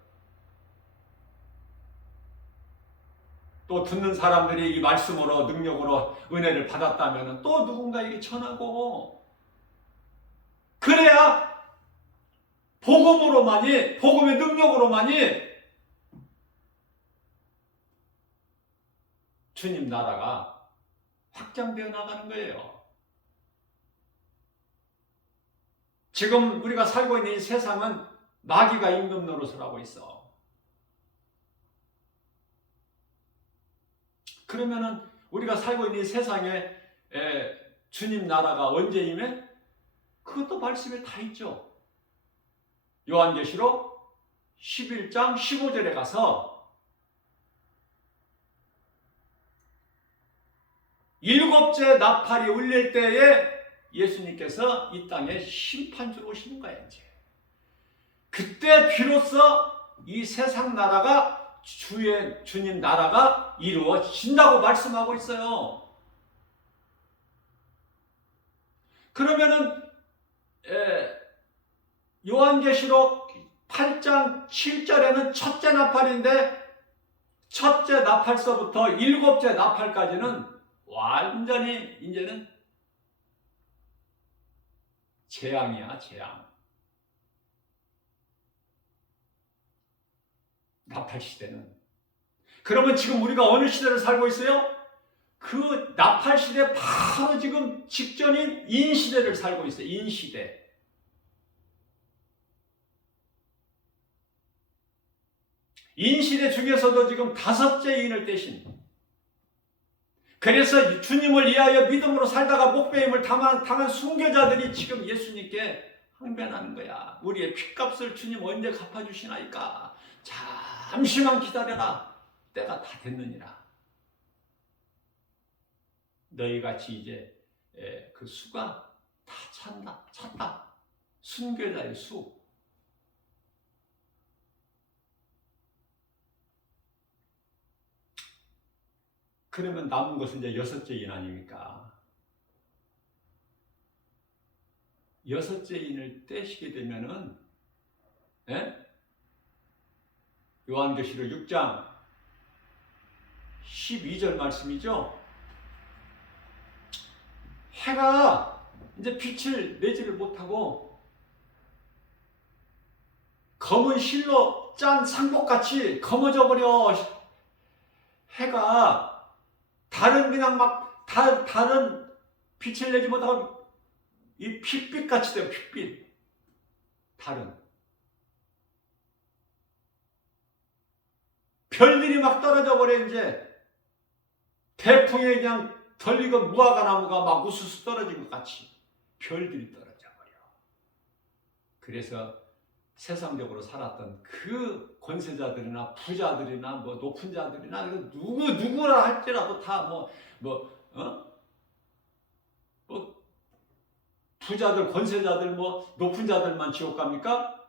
또 듣는 사람들이 이 말씀으로 능력으로 은혜를 받았다면 또 누군가에게 전하고, 그래야 복음으로만이, 복음의 능력으로만이 주님 나라가 확장되어 나가는 거예요. 지금 우리가 살고 있는 이 세상은 마귀가 임금 노릇을 하고 있어. 그러면은 우리가 살고 있는 이 세상에 주님 나라가 언제 임해? 그것도 말씀에 다 있죠. 요한계시록 11장 15절에 가서 일곱째 나팔이 울릴 때에 예수님께서 이 땅에 심판주로 오시는 거예요. 이제. 그때 비로소 이 세상 나라가 주님 나라가 이루어진다고 말씀하고 있어요. 그러면은 요한계시록 8장 7절에는 첫째 나팔인데 첫째 나팔서부터 일곱째 나팔까지는 완전히 이제는 재앙이야, 재앙. 나팔 시대는. 그러면 지금 우리가 어느 시대를 살고 있어요? 그 나팔 시대 바로 지금 직전인 인시대를 살고 있어요. 인시대. 인시대 중에서도 지금 다섯째 인을 떼신, 그래서 주님을 위하여 믿음으로 살다가 목배임을 당한 순교자들이 지금 예수님께 항변하는 거야. 우리의 핏값을 주님 언제 갚아주시나이까? 잠시만 기다려라. 때가 다 됐느니라. 너희같이 이제 그 수가 다 찼다. 순교자의 수. 그러면 남은 것은 이제 6째 인 아닙니까? 6째 인을 떼시게 되면은, 요한계시록 6장 12절 말씀이죠. 해가 이제 빛을 내지를 못하고 검은 실로 짠 상복같이 검어져 버려. 해가 다른 그냥 막 다른 빛을 내지 못하고 이 핏빛같이 돼요. 핏빛. 다른 별들이 막 떨어져 버려. 이제 태풍에 그냥 덜리고 무화과 나무가 막 우수수 떨어진 것 같이 별들이 떨어져 버려. 그래서 세상적으로 살았던 그 권세자들이나 부자들이나 뭐 높은 자들이나 누구라 할지라도 다 부자들, 권세자들, 높은 자들만 지옥 갑니까?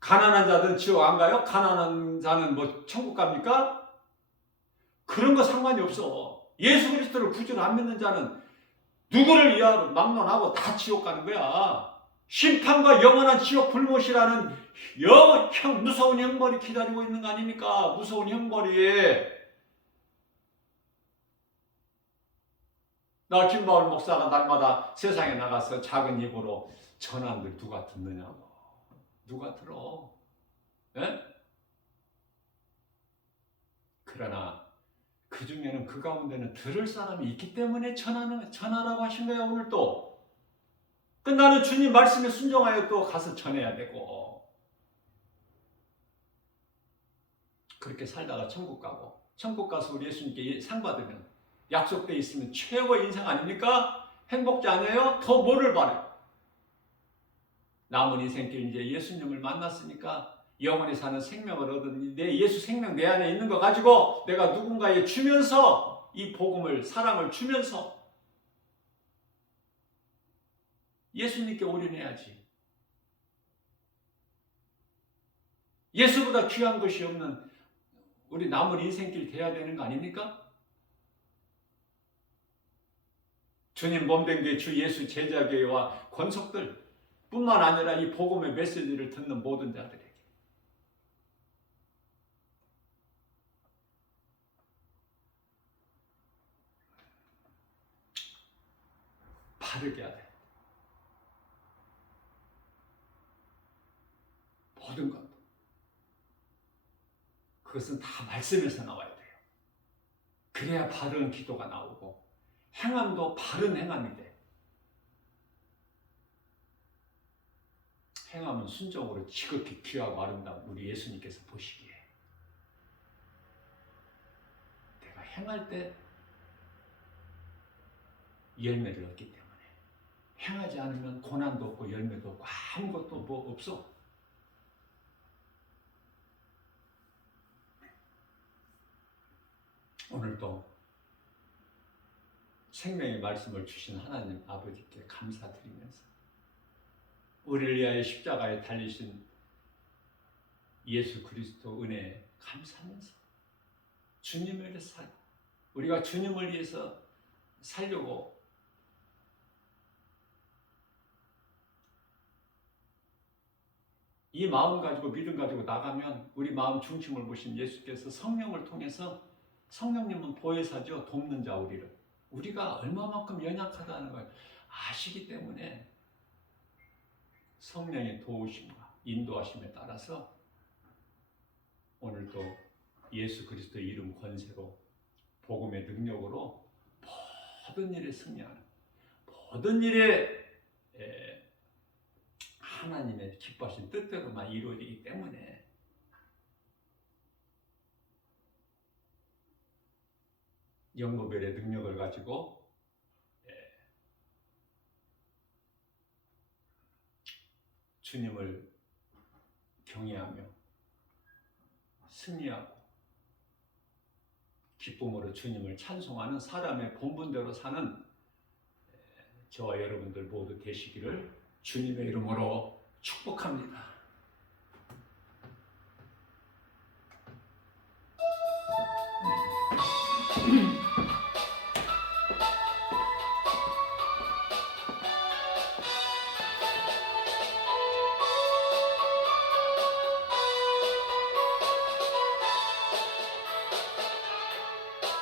가난한 자들은 지옥 안 가요? 가난한 자는 천국 갑니까? 그런 거 상관이 없어. 예수 그리스도를 구주로 안 믿는 자는 누구를 위하여 막론하고 다 지옥 가는 거야. 심판과 영원한 지옥 불못이라는 무서운 형벌이 기다리고 있는 거 아닙니까? 무서운 형벌이. 나 김바울 목사가 날마다 세상에 나가서 작은 입으로 전한들 누가 듣느냐고. 누가 들어? 그러나 그 중에는 그 가운데는 들을 사람이 있기 때문에 전하라고 하신 거야. 오늘 또 나는 주님 말씀에 순종하여 또 가서 전해야 되고, 그렇게 살다가 천국 가고, 천국 가서 우리 예수님께 상 받으면 약속되어 있으면 최고의 인생 아닙니까? 행복지 아니에요? 더 뭐를 바래? 남은 인생길 이제 예수님을 만났으니까 영원히 사는 생명을 얻은 내 예수 생명 내 안에 있는 거 가지고 내가 누군가에 주면서 이 복음을, 사랑을 주면서 예수님께 올인해야지. 예수보다 귀한 것이 없는 우리 남은 인생길 돼야 되는 거 아닙니까? 주님 몸된 게 주 예수 제자교회와 권속들 뿐만 아니라 이 복음의 메시지를 듣는 모든 자들에게 바르게 하되 모든 것 그것은 다 말씀에서 나와야 돼요. 그래야 바른 기도가 나오고 행함도 바른 행함이 돼. 행함은 순종으로 지극히 귀하고 아름다운 우리 예수님께서 보시기에 내가 행할 때 열매를 얻기 때문에 행하지 않으면 고난도 없고 열매도 없고 아무것도 없어. 오늘도 생명의 말씀을 주신 하나님 아버지께 감사드리면서 우리를 위하여 십자가에 달리신 예수 그리스도 은혜에 감사하면서 주님을 위해서 우리가 주님을 위해서 살려고 이 마음 가지고 믿음 가지고 나가면 우리 마음 중심을 보신 예수께서 성령을 통해서 성령님은 보혜사죠. 돕는 자 우리가 얼마만큼 연약하다는 걸 아시기 때문에 성령의 도우심과 인도하심에 따라서 오늘도 예수 그리스도 이름 권세로 복음의 능력으로 모든 일에 승리하는 모든 일에 하나님의 기뻐하신 뜻대로만 이루어지기 때문에 영노벨의 능력을 가지고 주님을 경외하며 승리하고 기쁨으로 주님을 찬송하는 사람의 본분대로 사는 저와 여러분들 모두 되시기를 주님의 이름으로 축복합니다.